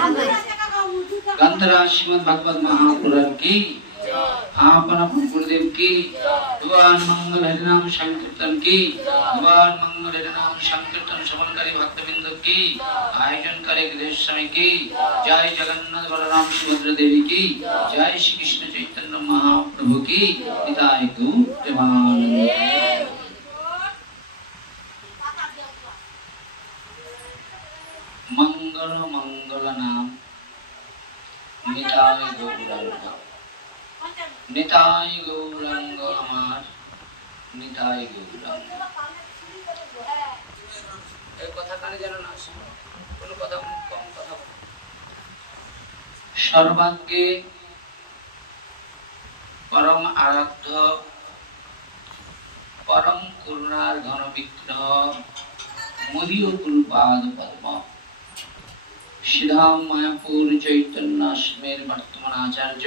ग्रंथराज श्रीमद् भागवत महापुराण की आपन गुरुदेव की भगवान मंगल हरिनाम संकीर्तन की भगवान मंगल हरिनाम संकीर्तन श्रवणकारी भक्तबिंद की आयोजनकारी गणेश स्वामी की जय जगन्नाथ बलराम सुभद्रा देवी की जय श्री कृष्ण चैतन्य महाप्रभु की निताय गौर प्रेमानंद। मंगल मंगल नाम निताय गौरांग निताय गौरांग हमार निताय गौरांग। एक কথা কানে জানো না, কোন কথা কম কথা। সর্বাঙ্গে পরম আরাধ্য পরম করুণার ঘন বিগ্রহ মদীয় গুরুপাদ পদ্ম श्रीधाम मायापुर चैतन्य आश्रमेर वर्तमान आचार्य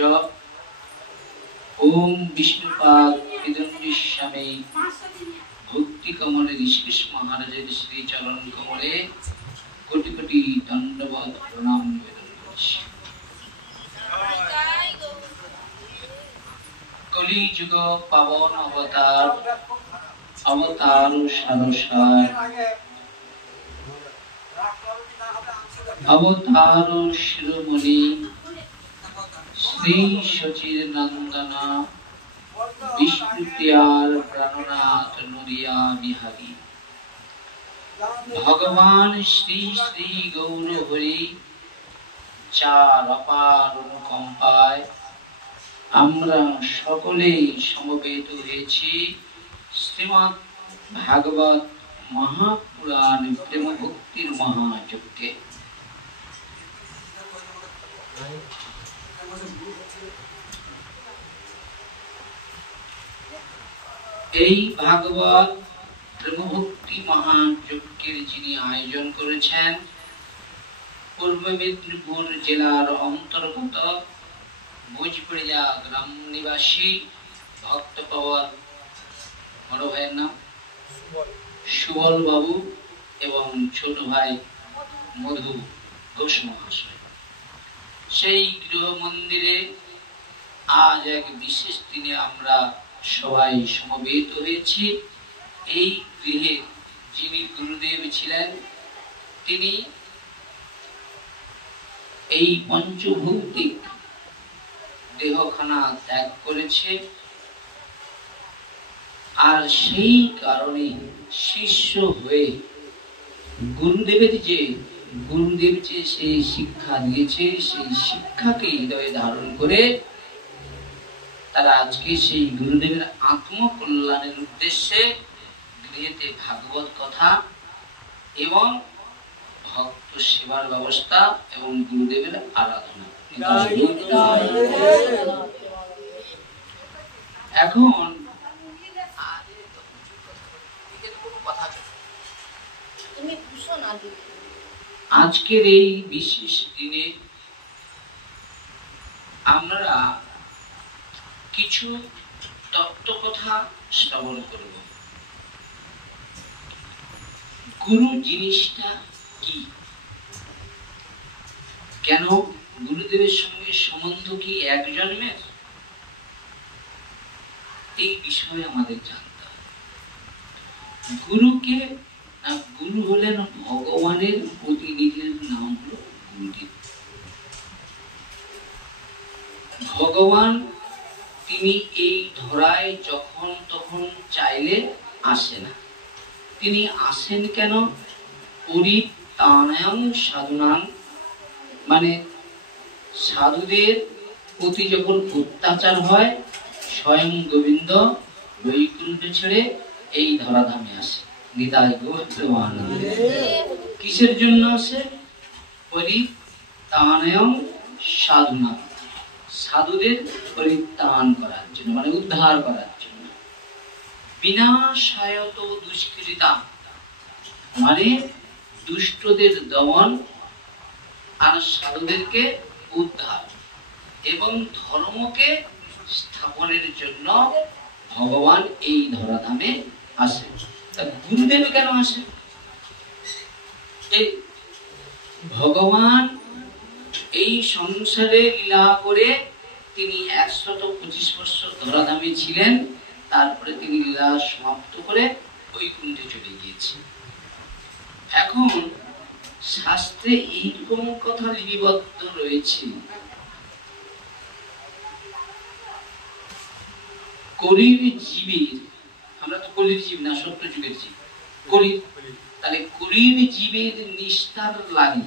ओम विष्णुपाद स्वामी भक्ति कमले ऋषिकेश महाराजेर श्री चरण कमले कोटि कोटि दंडवत प्रणाम निवेदन करछि। कलि युग पावन अवतार अवतार सारसार अवतार शिरोमणि श्री सचिर नंदन विष्णुप्रियार प्राणनाथ नरिया बिहारी भगवान श्री श्री गौर हरि चार अपार अनुकंपाय আমরা সকলেই সমবেত হয়েছি শ্রীমদ্ ভাগবত মহাপুরাণ প্রেম ভক্তির মহাযজ্ঞে। এই ভাগবত প্রেমভক্তি মহাযজ্ঞের যিনি আয়োজন করেছেন পূর্ব মেদিনীপুর জেলার অন্তর্গত ভোজপুরিয়া গ্রাম নিবাসী ভক্ত পাওয়ার বড় ভাইয়ের নাম সুবল বাবু এবং ছোট ভাই মধু ঘোষ মহাশয়। সেই গৃহ মন্দিরে আজ এক বিশেষ দিনে আমরা সবাই সমবেত হয়েছি। এই গৃহে যিনি গুরুদেব ছিলেন তিনি এই পঞ্চভৌতিক দেহখানা ত্যাগ করেছে, আর সেই কারণে শিষ্য হয়ে গুরুদেব যে সেই শিক্ষা দিয়েছে সেই শিক্ষাকে হৃদয়ে ধারণ করে তারা আজকে সেই গুরুদেবের আত্মকল্যাণের উদ্দেশ্যে গৃহেতে ভাগবত কথা এবং ভক্ত সেবার ব্যবস্থা এবং গুরুদেবের আরাধনা। এখন আজকের এই বিশেষ দিনে আমরা কিছু তত্ত্ব কথা শ্রবণ করব। গুরু জিনিসটা কি, কেন গুরুদেবের সঙ্গে সম্বন্ধ কি এক জন্মের, এই বিষয়ে আমাদের জানতে হবে। গুরুকে গুরু হলেন ভগবানের প্রতিনিধির নাম হলো গুরুদেব। ভগবান তিনি এই ধরায় যখন তখন চাইলে আসে না। তিনি আসেন কেন? পরিত্রাণাং সাধুনাং, মানে সাধুদের প্রতি যখন অত্যাচার হয় স্বয়ং গোবিন্দ বৈকুণ্ঠ ছেড়ে এই ধরাধামে আসে। নিতাই গৌর প্রেমানন্দ। কিসের জন্য আসে? পরিত্রাণাং সাধুনাং, সাধুদের পরিত্রাণ করার জন্য, মানে উদ্ধার করার জন্য। বিনাশায়ত দুষ্কৃতা, মানে দুষ্টদের দমন আর সাধুদেরকে উদ্ধার এবং ধর্মকে স্থাপনের জন্য ভগবান এই ধরাধামে আসে। গুরুদেব কেন আসে? এই ভগবান এই সংসারে লীলা করে তিনি 125 বছর ধরাধামে ছিলেন। তারপরে তিনি লীলা সমাপ্ত করে বৈকুণ্ঠে চলে গিয়েছেন। এখন শাস্ত্রে এইরকম কথা লিপিবদ্ধ রয়েছে, কলির জীবের, আমরা তো কলির জীব না, সত্য যুগের জীব, কলির, তাহলে কলির জীবের নিস্তার লাগে,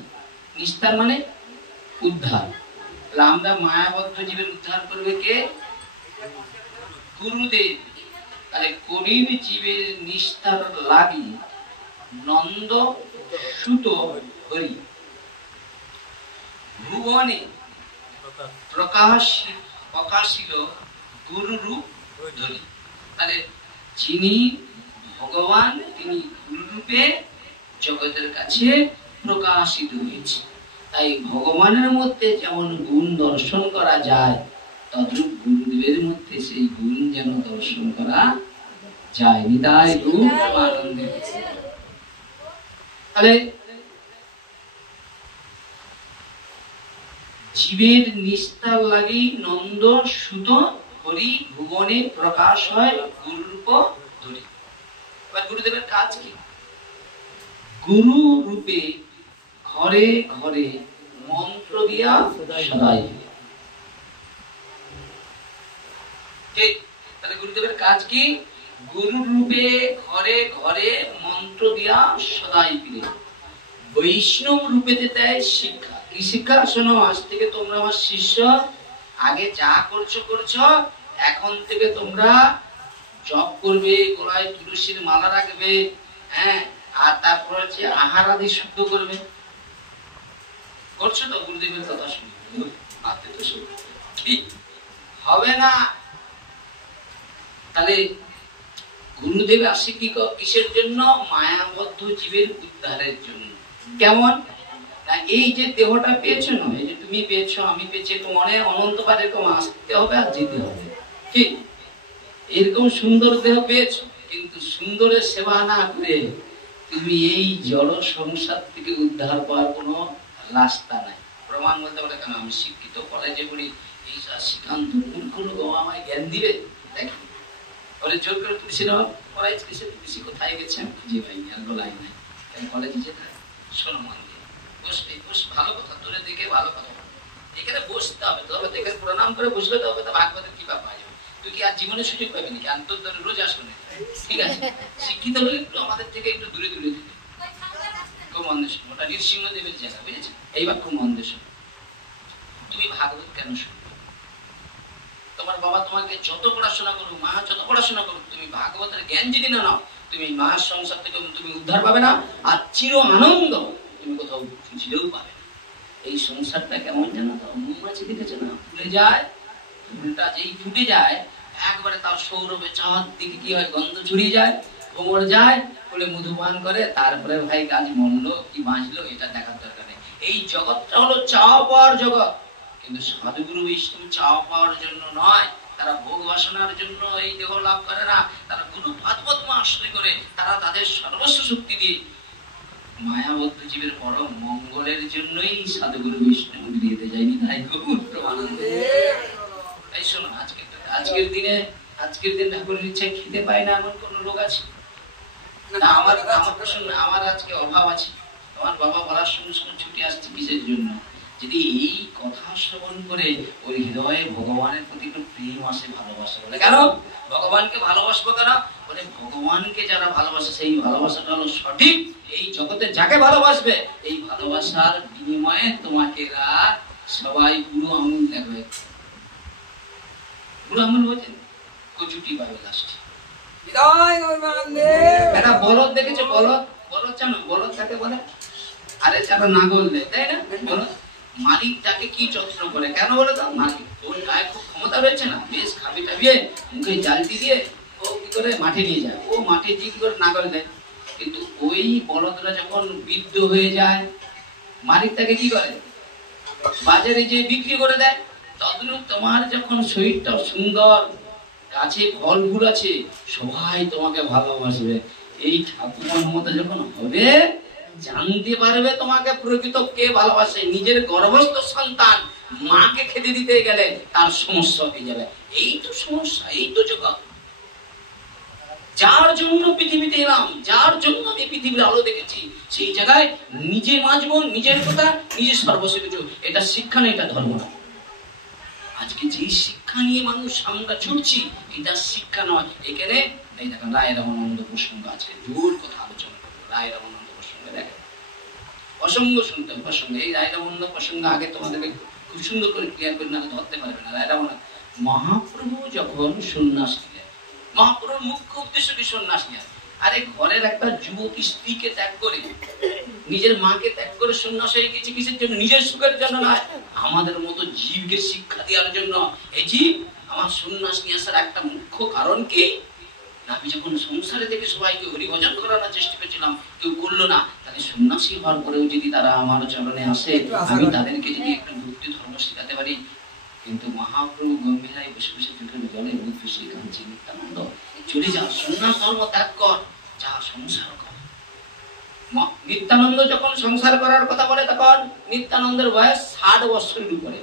নিস্তার মানে উদ্ধার। আমরা মায়াবদ্ধ জীবের উদ্ধার করবে কে? গুরুদেব। তাহলে কলির জীবের নিস্তার লাগি নন্দ সুত হরি ভুবনে প্রকাশিল গুরু রূপ ধরি। তাহলে যিনি ভগবান তিনি গুরু রূপে জগতের কাছে প্রকাশিত হয়েছে। তাই ভগবানের মধ্যে যেমন গুণ দর্শন করা যায়, তদ্রূপ গুরুদেবের মধ্যে সেই গুণ যেন দর্শন করা যায়। নিতাই গুণ আনন্দে। তাহলে জীবের নিস্তার লাগি নন্দ সুত হরি ভুবনে প্রকাশ হয় গুরু রূপ ধরি। এবার গুরুদেবের কাজ কি? গুরু রূপে ঘরে ঘরে মন্ত্র দিয়া সদাই। ঠিক, তাহলে গুরুদেবের কাজ কি? গুরু রূপে ঘরে ঘরে মন্ত্র দিয়া সদাই ফিরে। বৈষ্ণব রূপে দেয় শিক্ষা। কি শিক্ষা? শোনো, আজ থেকে তোমরা আমার শিষ্য, আগে যা করছো করছো, এখন থেকে তোমরা জপ করবে, গলায় তুলসীর মালা রাখবে, হ্যাঁ, আর তারপর হচ্ছে আহার আদি শুদ্ধ করবে। করছো তো? গুরুদেবের কথা শুনে হবে না। তাহলে গুরুদেব আসে কি কিসের জন্য? মায়াবদ্ধ জীবের উদ্ধারের জন্য। কেমন? না, এই যে দেহটা পেয়েছো না, এই যে তুমি পেয়েছো, আমি পেয়েছি, তোমার অনন্তবার এরকম আসতে হবে আর যেতে হবে। ঠিক এরকম সুন্দর দেহ পেয়েছো, কিন্তু সুন্দরের সেবা না করে তুমি এই জড় সংসার থেকে উদ্ধার পাওয়ার কোনো রাস্তা নাই। প্রমাণ বলতে পারে কেন? আমি শিক্ষিত, কলেজে পড়ি, এই শ্রীকান্ত মূর্খ লোক আমায় জ্ঞান দিবে, দেখি বলে জোর করে তুলসী নেওয়া করাইছে। তুলসী কোথায় গেছে আমি খুঁজে পাইনি, আর বলাই নাই। কলেজে যেতে শোনো মন দিয়ে, বসবে, বস, ভালো কথা, তোরে দেখে ভালো কথা, এখানে বসতে হবে, তবে দেখে প্রণাম করে বসলে তো হবে, তা ভাগবতের কি পাওয়া যাবে? তুই কি আর জীবনে সুযোগ পাবি নাকি? আন্তর্জাতিক রোজ আসবে না, ঠিক আছে? শিক্ষিত হলে একটু আমাদের থেকে একটু দূরে দূরে দিবে। খুব মন দিয়ে শোনো, ওটা নৃসিংহদেবের জায়গা, বুঝেছো? এইবার খুব মন দিয়ে শোনো, তুমি ভাগবত কেন শুনবে? তোমার বাবা তোমাকে যত পড়াশোনা করুক, মা যত পড়াশোনা করুক, তুমি ভাগবতের জ্ঞান যদি না নাও, তুমি মার সংসার থেকে তুমি উদ্ধার পাবে না, আর চির আনন্দ তুমি কোথাও খুঁজলেও পাবে না। এই সংসারটা কেমন জানো তো? মৌমাছি দেখেছো না? ফুলে যায়, ফুলটা যেই ফুটে যায় একবারে তার সৌরভে চারদিকে কি হয়? গন্ধ ছড়িয়ে যায়, ভ্রমর যায়, ফুলে মধুপান করে, তারপরে ভাই গাছ মরলো কি বাঁচলো এটা দেখার দরকার নেই। এই জগৎটা হলো চাওয়া পাওয়ার জগৎ, কিন্তু সাধুগুরু বৈষ্ণব চাওয়া পাওয়ার জন্য নয়, তারা ভোগ বাসনার জন্য এই দেহ লাভ করে না। তারা গুরু পাদপদ্ম আশ্রয় করে, তারা তাদের সর্বস্ব শক্তি দিয়ে মায়াবদ্ধ জীবের পরম মঙ্গলের জন্যই সাধুগুরু বৈষ্ণব দিতে যায়নি। তাই গৌর প্রমানন্দে। তাই শোনো, আজকের দিন ঠাকুরের ইচ্ছা খেতে পায় না এমন কোন লোক আছে? আমার আজকে অভাব আছে, আমার বাবা বলার সঙ্গে সঙ্গে ছুটি আসছে কিসের জন্য? যদি এই কথা শ্রবণ করে ওই হৃদয়ে ভগবানের প্রতি একটু প্রেম আসে, ভালোবাসা বলে। কেন ভগবানকে ভালোবাসবো? কেন বলে ভগবানকে যারা ভালোবাসে সেই ভালোবাসাটা হলো সঠিক। এই জগতে যাকে ভালোবাসবে, এই ভালোবাসার বিনিময়ে তোমাকে সবাই বুড়ো আঙুল দেখবে। বুড়ো আঙুল বলছেন কচুটি পাবে লাস্টে। একটা বলদ দেখেছো? বলদ জানো? বলদ তাকে বলে, আরে যারা নাগল দেয়, তাই না? বলদ মালিক তাকে কি যত্ন করে, কেন বলে তো? মালিক ওর গায়ে খুব ক্ষমতা রয়েছে না, বেশ খাবি টাবিয়ে মুখে জালতি দিয়ে ও কি করে মাঠে নিয়ে যায়, ও মাঠে দিয়ে কি করে নাগল দেয়। কিন্তু ওই বলদরা যখন বৃদ্ধ হয়ে যায়, মালিক তাকে কি করে? বাজারে যে বিক্রি করে দেয়। তদ্রূপ তোমার যখন শরীরটা সুন্দর, গাছে ফল ফুল আছে, সবাই তোমাকে ভালোবাসবে। এই ঠাকুরের মতো যখন হবে, জানতে পারবে তোমাকে প্রকৃত কে ভালোবাসে। নিজের গর্ভস্থ সন্তান মাকে খেতে দিতে গেলে তার সমস্যা হয়ে যাবে। এই তো সমস্যা, এই তো জগৎ। যার জন্য পৃথিবীতে এলাম, যার জন্য আমি পৃথিবীর আলো দেখেছি, সেই জায়গায় নিজে বাঁচবো, নিজের কথা নিজে সর্বস্ব কিছু। এটা শিক্ষা না, এটা ধর্ম না। আজকে যে শিক্ষা নিয়ে মানুষ আমরা ছুটছি, এটা শিক্ষা নয়। এখানে এই দেখেন রায় রামানন্দ প্রসঙ্গ, আজকে দূর কথা আলোচনা করবো। রায় রামানন্দ প্রসঙ্গে দেখেন, অসঙ্গ শুনতে প্রসঙ্গ। এই রায় রামানন্দ প্রসঙ্গ আগে তোমাদেরকে খুব সুন্দর করে ক্লিয়ার করে না ধরতে পারবে না। রায় রামানন্দ মহাপ্রভু যখন সন্ন্যাস নিলেন, মহাপ্রভুর মুখ্য উদ্দেশ্য কি সন্ন্যাস নেওয়া? আরে ঘরের একটা যুবতী স্ত্রীকে ত্যাগ করে, নিজের মাকে ত্যাগ করে সন্ন্যাস হয়ে গেছে কিসের জন্য? নিজের সুখের জন্য নয়, আমাদের মতো জীবকে শিক্ষা দেওয়ার জন্য। এই জীব আমার সন্ন্যাস নিয়ে আসার একটা মুখ্য কারণ কি? আমি যখন সংসারে থেকে সবাইকে হরিভজন করানোর চেষ্টা করেছিলাম, কেউ করলো না, তাহলে সন্ন্যাসী হওয়ার পরেও যদি তারা আমার চরণে আসে, আমি তাদেরকে যদি একটু ভক্তি ধর্ম শেখাতে পারি। কিন্তু মহাপ্রভু গম্ভীরায় বসে বসে চোখের জলে বুক ভেসে কাঁদছে, নিত্যানন্দ চলে যা, সন্ন্যাস ধর্ম ত্যাগ কর, যা সংসার কর। নিত্যানন্দ যখন সংসার করার কথা বলে, তখন নিত্যানন্দের বয়স 60 বছরের উপরে।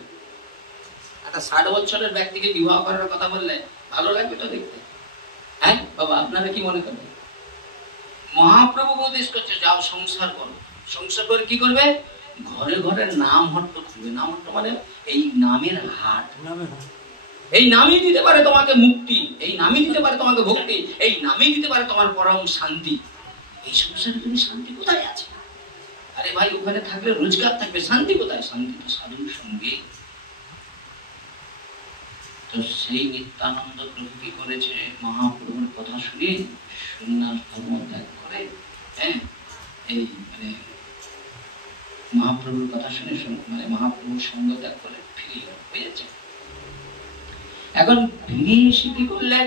একটা 60 বছরের ব্যক্তিকে বিবাহ করার কথা বললে ভালো লাগবে তো দেখতে? হ্যাঁ বাবা, আপনারা কি মনে করবেন? মহাপ্রভু উপদেশ করছে, যাও সংসার করো। সংসার করে কি করবে? ঘরে ঘরে নাম হট্ট খুলবে। নাম হট্ট মানে এই নামের হাট। এই নামই দিতে পারে তোমাকে মুক্তি, এই নামই দিতে পারে তোমাকে ভক্তি, এই নামই দিতে পারে তোমার পরম শান্তি। এই সংসারে তুমি শান্তি কোথায় আছে? আরে ভাই, ওখানে থাকলে রোজগার থাকবে, শান্তি কোথায়? শান্তি তো সাধুর সঙ্গে। তো সেই নিত্যানন্দ প্রভু কি করেছে? মহাপ্রভুর কথা শুনে সন্ন্যাস ধর্ম ত্যাগ করে, হ্যাঁ, এই মানে মহাপ্রভুর কথা শুনে মানে মহাপ্রভুর সঙ্গ ত্যাগ করে ফিরে গেল, বুঝেছে? এখন ফিরে এসে কি করলেন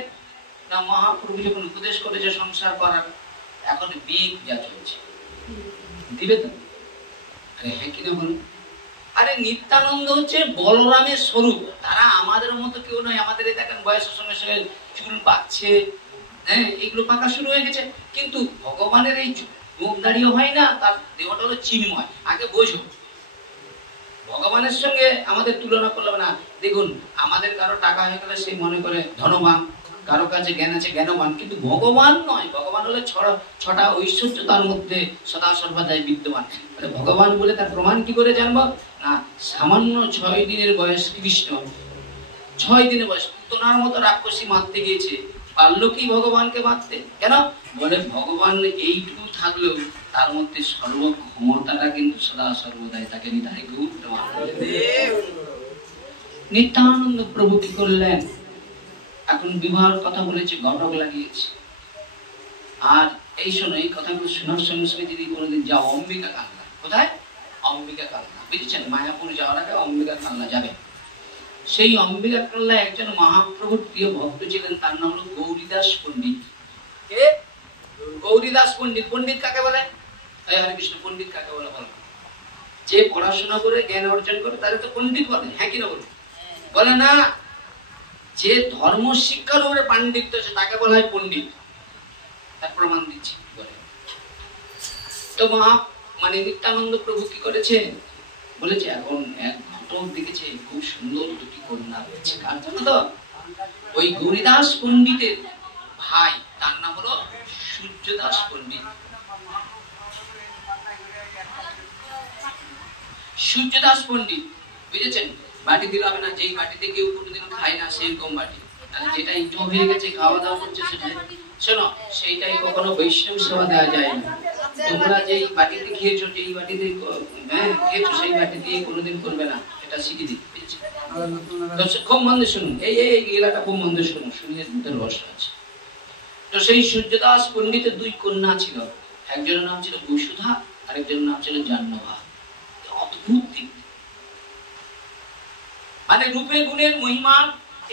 না, মহাপ্রভু যখন উপদেশ করেছে সংসার করার, এখন বিয়ে পূজা চলছে, দিবে তো? আরে হ্যাঁ কিনা বলুন? আরে নিত্যানন্দ হচ্ছে বলরামের স্বরূপ, তারা আমাদের মতো কেউ নয়। আমাদের দেখেন বয়সের সঙ্গে সঙ্গে চুল পাকছে, হ্যাঁ, এগুলো পাকা শুরু হয়ে গেছে। কিন্তু ভগবানের এই মুখ দাঁড়িয়ে হয় না, তার দেহটা হলো চিন্ময়। আগে বোঝো, ভগবানের সঙ্গে আমাদের তুলনা করলাম না। দেখুন, আমাদের কারো টাকা হয়ে গেলে সে মনে করে ধনবান, কারো কাছে জ্ঞান আছে জ্ঞানবান, কিন্তু ভগবান নয়। ভগবান হলে ছটা ঐশ্বর্য তার মধ্যে সদা সর্বদাই বিদ্যমান। ভগবান বলে তার প্রমাণ কি করে জানবো না? সামান্য 6 দিনের বয়স কৃষ্ণ, 6 দিনের বয়স তোনার মতো রাক্ষসী মারতে গিয়েছে, পারলো কি ভগবানকে মারতে? কেন বলে? ভগবান এইটুকু থাকলেও তার মধ্যে সর্বক্ষমতাটা কিন্তু সদা সর্বদাই তাকে নিতাই গৌর। নিত্যানন্দ প্রভু কি করলেন? এখন বিবাহের কথা বলেছে, ঘটক লাগিয়েছে। আর এই শোনো, এই কথাগুলো শোনার সঙ্গে সঙ্গে যদি কোনোদিন যাও অম্বিকা কালনা, কোথায়? অম্বিকা কালনা, বুঝেছেন? মায়াপুর যাওয়ার আগে অম্বিকা কালনা যাবে। সেই অম্বিকা কালনা একজন মহাপ্রভুর প্রিয় ভক্ত ছিলেন, তার নাম হলো গৌরীদাস পণ্ডিত। কে? গৌরীদাস পণ্ডিত। পণ্ডিত কাকে বলে? হরে কৃষ্ণ, পণ্ডিত কাকে বলে বলো? যে পড়াশোনা করে জ্ঞান অর্জন করে তারে তো পণ্ডিত বলে, হ্যাঁ কিনা বলে? বলে না। যে ধর্ম শিক্ষার উপরে পাণ্ডিত্য আছে তাকে বলা হয় পণ্ডিত। তার প্রমাণ দিচ্ছি বলে। তো মানে নিত্যানন্দ প্রভু কি করেছে? বলেছে এখন এক ঘটক দেখেছে খুব সুন্দর 2টি কন্যা রয়েছে। কার জন্য? তো ওই গৌরীদাস পণ্ডিতের ভাই, তার নাম হলো সূর্যদাস পণ্ডিত। সূর্যদাস পণ্ডিত, বুঝেছেন? বাটি দিলে হবে না, যেই বাটিতে কেউ কোনোদিন খায় না সেরকম বাটি। যেটা ইটো হয়ে গেছে, খাওয়া দাওয়া করছে, সেটা শোনো, সেইটাই কখনো বৈষ্ণব সেবা দেওয়া যায় না। তোমরা যেই বাটিতে খেয়েছো, যেই বাটিতে খেয়েছো, সেই বাটি দিয়ে কোনোদিন করবে না, এটা শিখে দিই। খুব মন্দ শুনুন, এই এলাকা খুব মন্দ শুনুন, শুনিয়ে দুধের রস আছে। তো সেই সূর্যদাস পণ্ডিতের 2 কন্যা ছিল। একজনের নাম ছিল বসুধা, আরেকজনের নাম ছিল জাহ্নবা। অদ্ভুত দিক, মানে রূপে গুণের মহিমা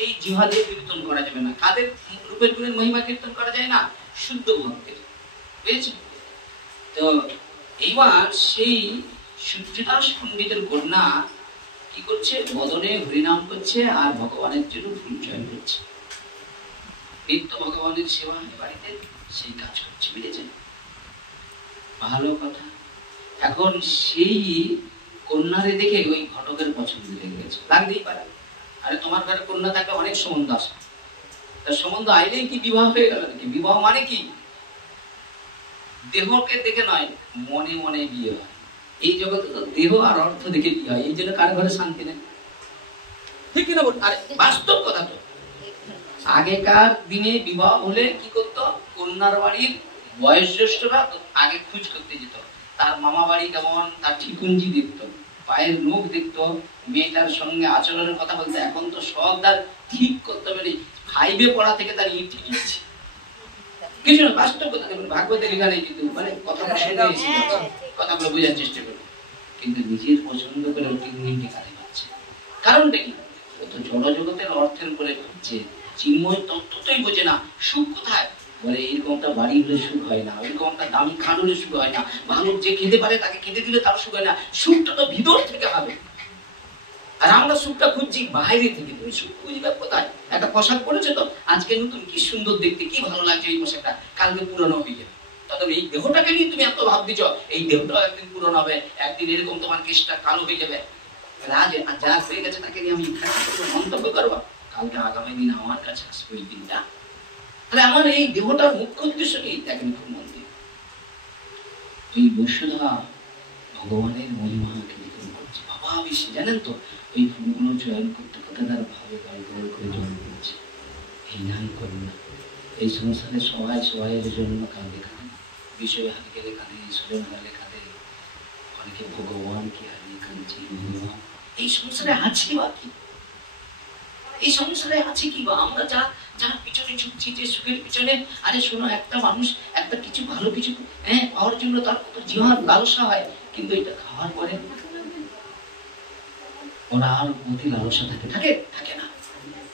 এই জিহ্বা দিয়ে কীর্তন করা যাবে না। কাদের রূপের গুণের মহিমা কীর্তন করা যায় না? শুদ্ধ ভক্তের, বুঝেছেন? তো এইবার সেই সূর্যদাস পণ্ডিতের কন্যা কি করছে? বদনে হরিনাম করছে আর ভগবানের জন্য ফুল চয়ন করছে। নিত্য ভগবানের সেবা বাড়িতে সেই কাজ করছে, বুঝেছেন? ভালো কথা। এখন সেই কন্যারে দেখে ওই ঘটকের পছন্দ লেগে গেছে, লাগতেই পারে। আরে তোমার ঘরে কন্যা থাকলে অনেক সম্বন্ধ আসে, তার সম্বন্ধ আইলেই কি বিবাহ হয়ে গেল নাকি? বিবাহ মানে কি? দেহকে দেখে নয়, মনে মনে বিয়ে হয়। এই জগতে তো দেহ আর অর্থ দেখে বিয়ে হয়, এই জন্য কার ঘরে শান্তি নেই, ঠিক কিনা বল? আরে বাস্তব কথা তো। আগেকার দিনে বিবাহ হলে কি করতো, কন্যার বাড়ির বয়োজ্যেষ্ঠরা আগে খোঁজ করতে যেত, তার মামা বাড়ি কেমন, তার ঠিকুঞ্জি দেখতো, পায়ের নখ দেখতো, মেয়েটার সঙ্গে আচরণের কথা বলতো। এখন তো সব তার ঠিক করতে পারে, 5-এ পড়া থেকে তার ইট ঠিক আছে কিছু না। বাস্তব কথা দেখুন, ভাগবতের এখানে কিন্তু মানে কথাগুলো বোঝার চেষ্টা করবো, কিন্তু নিজের পছন্দ করে 3 দিন টিকাতে পারছে। কারণটা কি? ও তো জড় জগতের অর্থের উপরে ভাবছে, চিন্ময় তত্ত্বটাই বোঝে না। সুখ কোথায়? বলে এরকমটা বাড়ি হলে সুখ হয় না, এরকমটা দামি খান হলে সুখ হয় না, ভালো যে খেতে পারে তাকে খেতে দিলে তার সুখ হয় না। সুখটা তো ভিতর থেকে হবে, আর আমরা সুখটা খুঁজছি বাইরে থেকে। তুমি সুখ খুঁজবে কোথায়? একটা পোশাক পরেছো তো, আজকে নতুন কি সুন্দর দেখতে, কি ভালো লাগছে এই পোশাকটা, কালকে পুরনো হয়ে যাবে। তখন এই দেহটাকে নিয়ে তুমি এত ভাব দিচ্ছ, এই দেহটাও একদিন পুরনো হবে, একদিন এরকম তোমার কেশটা কালো হয়ে যাবে। যা হয়ে গেছে তাকে নিয়ে আমি মন্তব্য করবো, কালকে আগামী দিন আমার কাছে আসবে ওই দিনটা। তাহলে আমার এই দেহটার মুখ্য উদ্দেশ্য কি? দেখেন খুব মন দিয়ে, ওই বসুধা ভগবানের মহিমা কীর্তন করছে। বাবা বেশি জানেন তো, ওই ফুলগুলো চয়ন করতে করতে তার ভাবে গাড়ি করে জন্ম করছে। এই নাই করুন না, এই সংসারে সবাই সবাইয়ের জন্য কাঁদে কাঁদে, বিষয়ে হাত গেলে কাঁদে, ঈশ্বরের হারালে কাঁদে, অনেকে ভগবানকে হারিয়ে কাঁদছে। ভগবান এই সংসারে আছে বা কি? এই সংসারে আছে কি বা? আমরা যার পিছনে ছুটছি, যে সুখের পিছনে, আরে শোনো, একটা মানুষ একটা কিছু ভালো কিছু পাওয়ার জন্য তার কত জীবন লালসা হয়, কিন্তু এটা খাওয়ার পরে ওরা আর অতি লালসা থাকে না।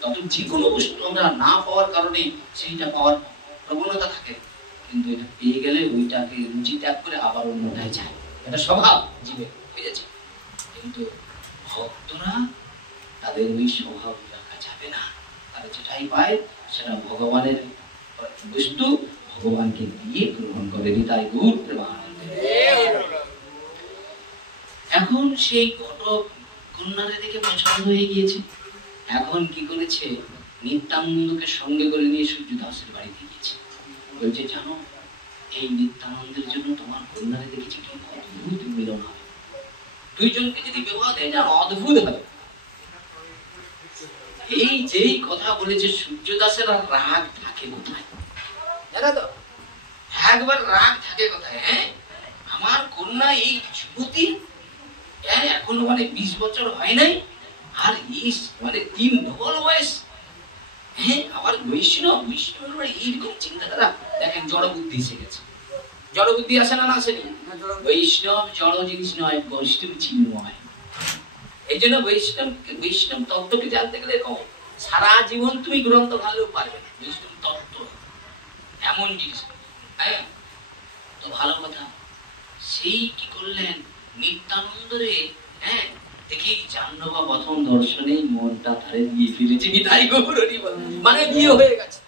তখন যে কোনো বস্তু আমরা না পাওয়ার কারণে সেইটা পাওয়ার প্রবণতা থাকে, কিন্তু এটা পেয়ে গেলে ওইটাকে রুচি ত্যাগ করে আবার অন্যটায় যায়, এটা স্বভাব জীবে, বুঝেছি? কিন্তু ভক্তরা তাদের ওই স্বভাব রাখা যাবে না, তারা যেটাই পায় সেটা ভগবানের বস্তু, ভগবানকে দিয়ে গ্রহণ করে। নিতাই গৌর প্রেমানন্দে। এখন সেই ঘটক কন্যারে দেখে পছন্দ হয়ে গিয়েছে। এখন কি করেছে, নিত্যানন্দকে সঙ্গে করে নিয়ে সূর্যদাসের বাড়িতে গিয়েছে। বলছে, জানো এই নিত্যানন্দের জন্য তোমার কন্যারে দেখেছি, কি অদ্ভুত মিলন হবে, দুইজনকে যদি বিবাহ দেয় না অদ্ভুত হবে। এই যেই কথা বলেছে, সূর্যদাসের আর রাগ থাকে কোথায় জানা তো? একবার রাগ থাকে কোথায়? আমার কন্যা এই যুবতী, এখনো মানে 20 বছর হয় নাই, আর মানে 3 ডবল বয়স, আবার বৈষ্ণবের এইরকম চিন্তাধারা। দেখেন জড় বুদ্ধি এসে গেছে, জড় বুদ্ধি আসে না? আসেনি? বৈষ্ণব জড় জিনিস নয়, বৈষ্ণব চিন্ময়। এই জন্য বৈষ্ণব তত্ত্বকে জানতে গেলে সারা জীবন তুমি গ্রন্থ ভালো পারবে না। বৈষ্ণব তত্ত্ব এমন জিনিস, তো ভালো কথা। সেই কি করলেন, নিত্যানন্দরে দেখেই জাহ্নবা প্রথম দর্শনেই মনটা তারে দিয়ে ফেলেছে। নিতাই গৌর হরিবল। মানে বিয়ে হয়ে গেছে।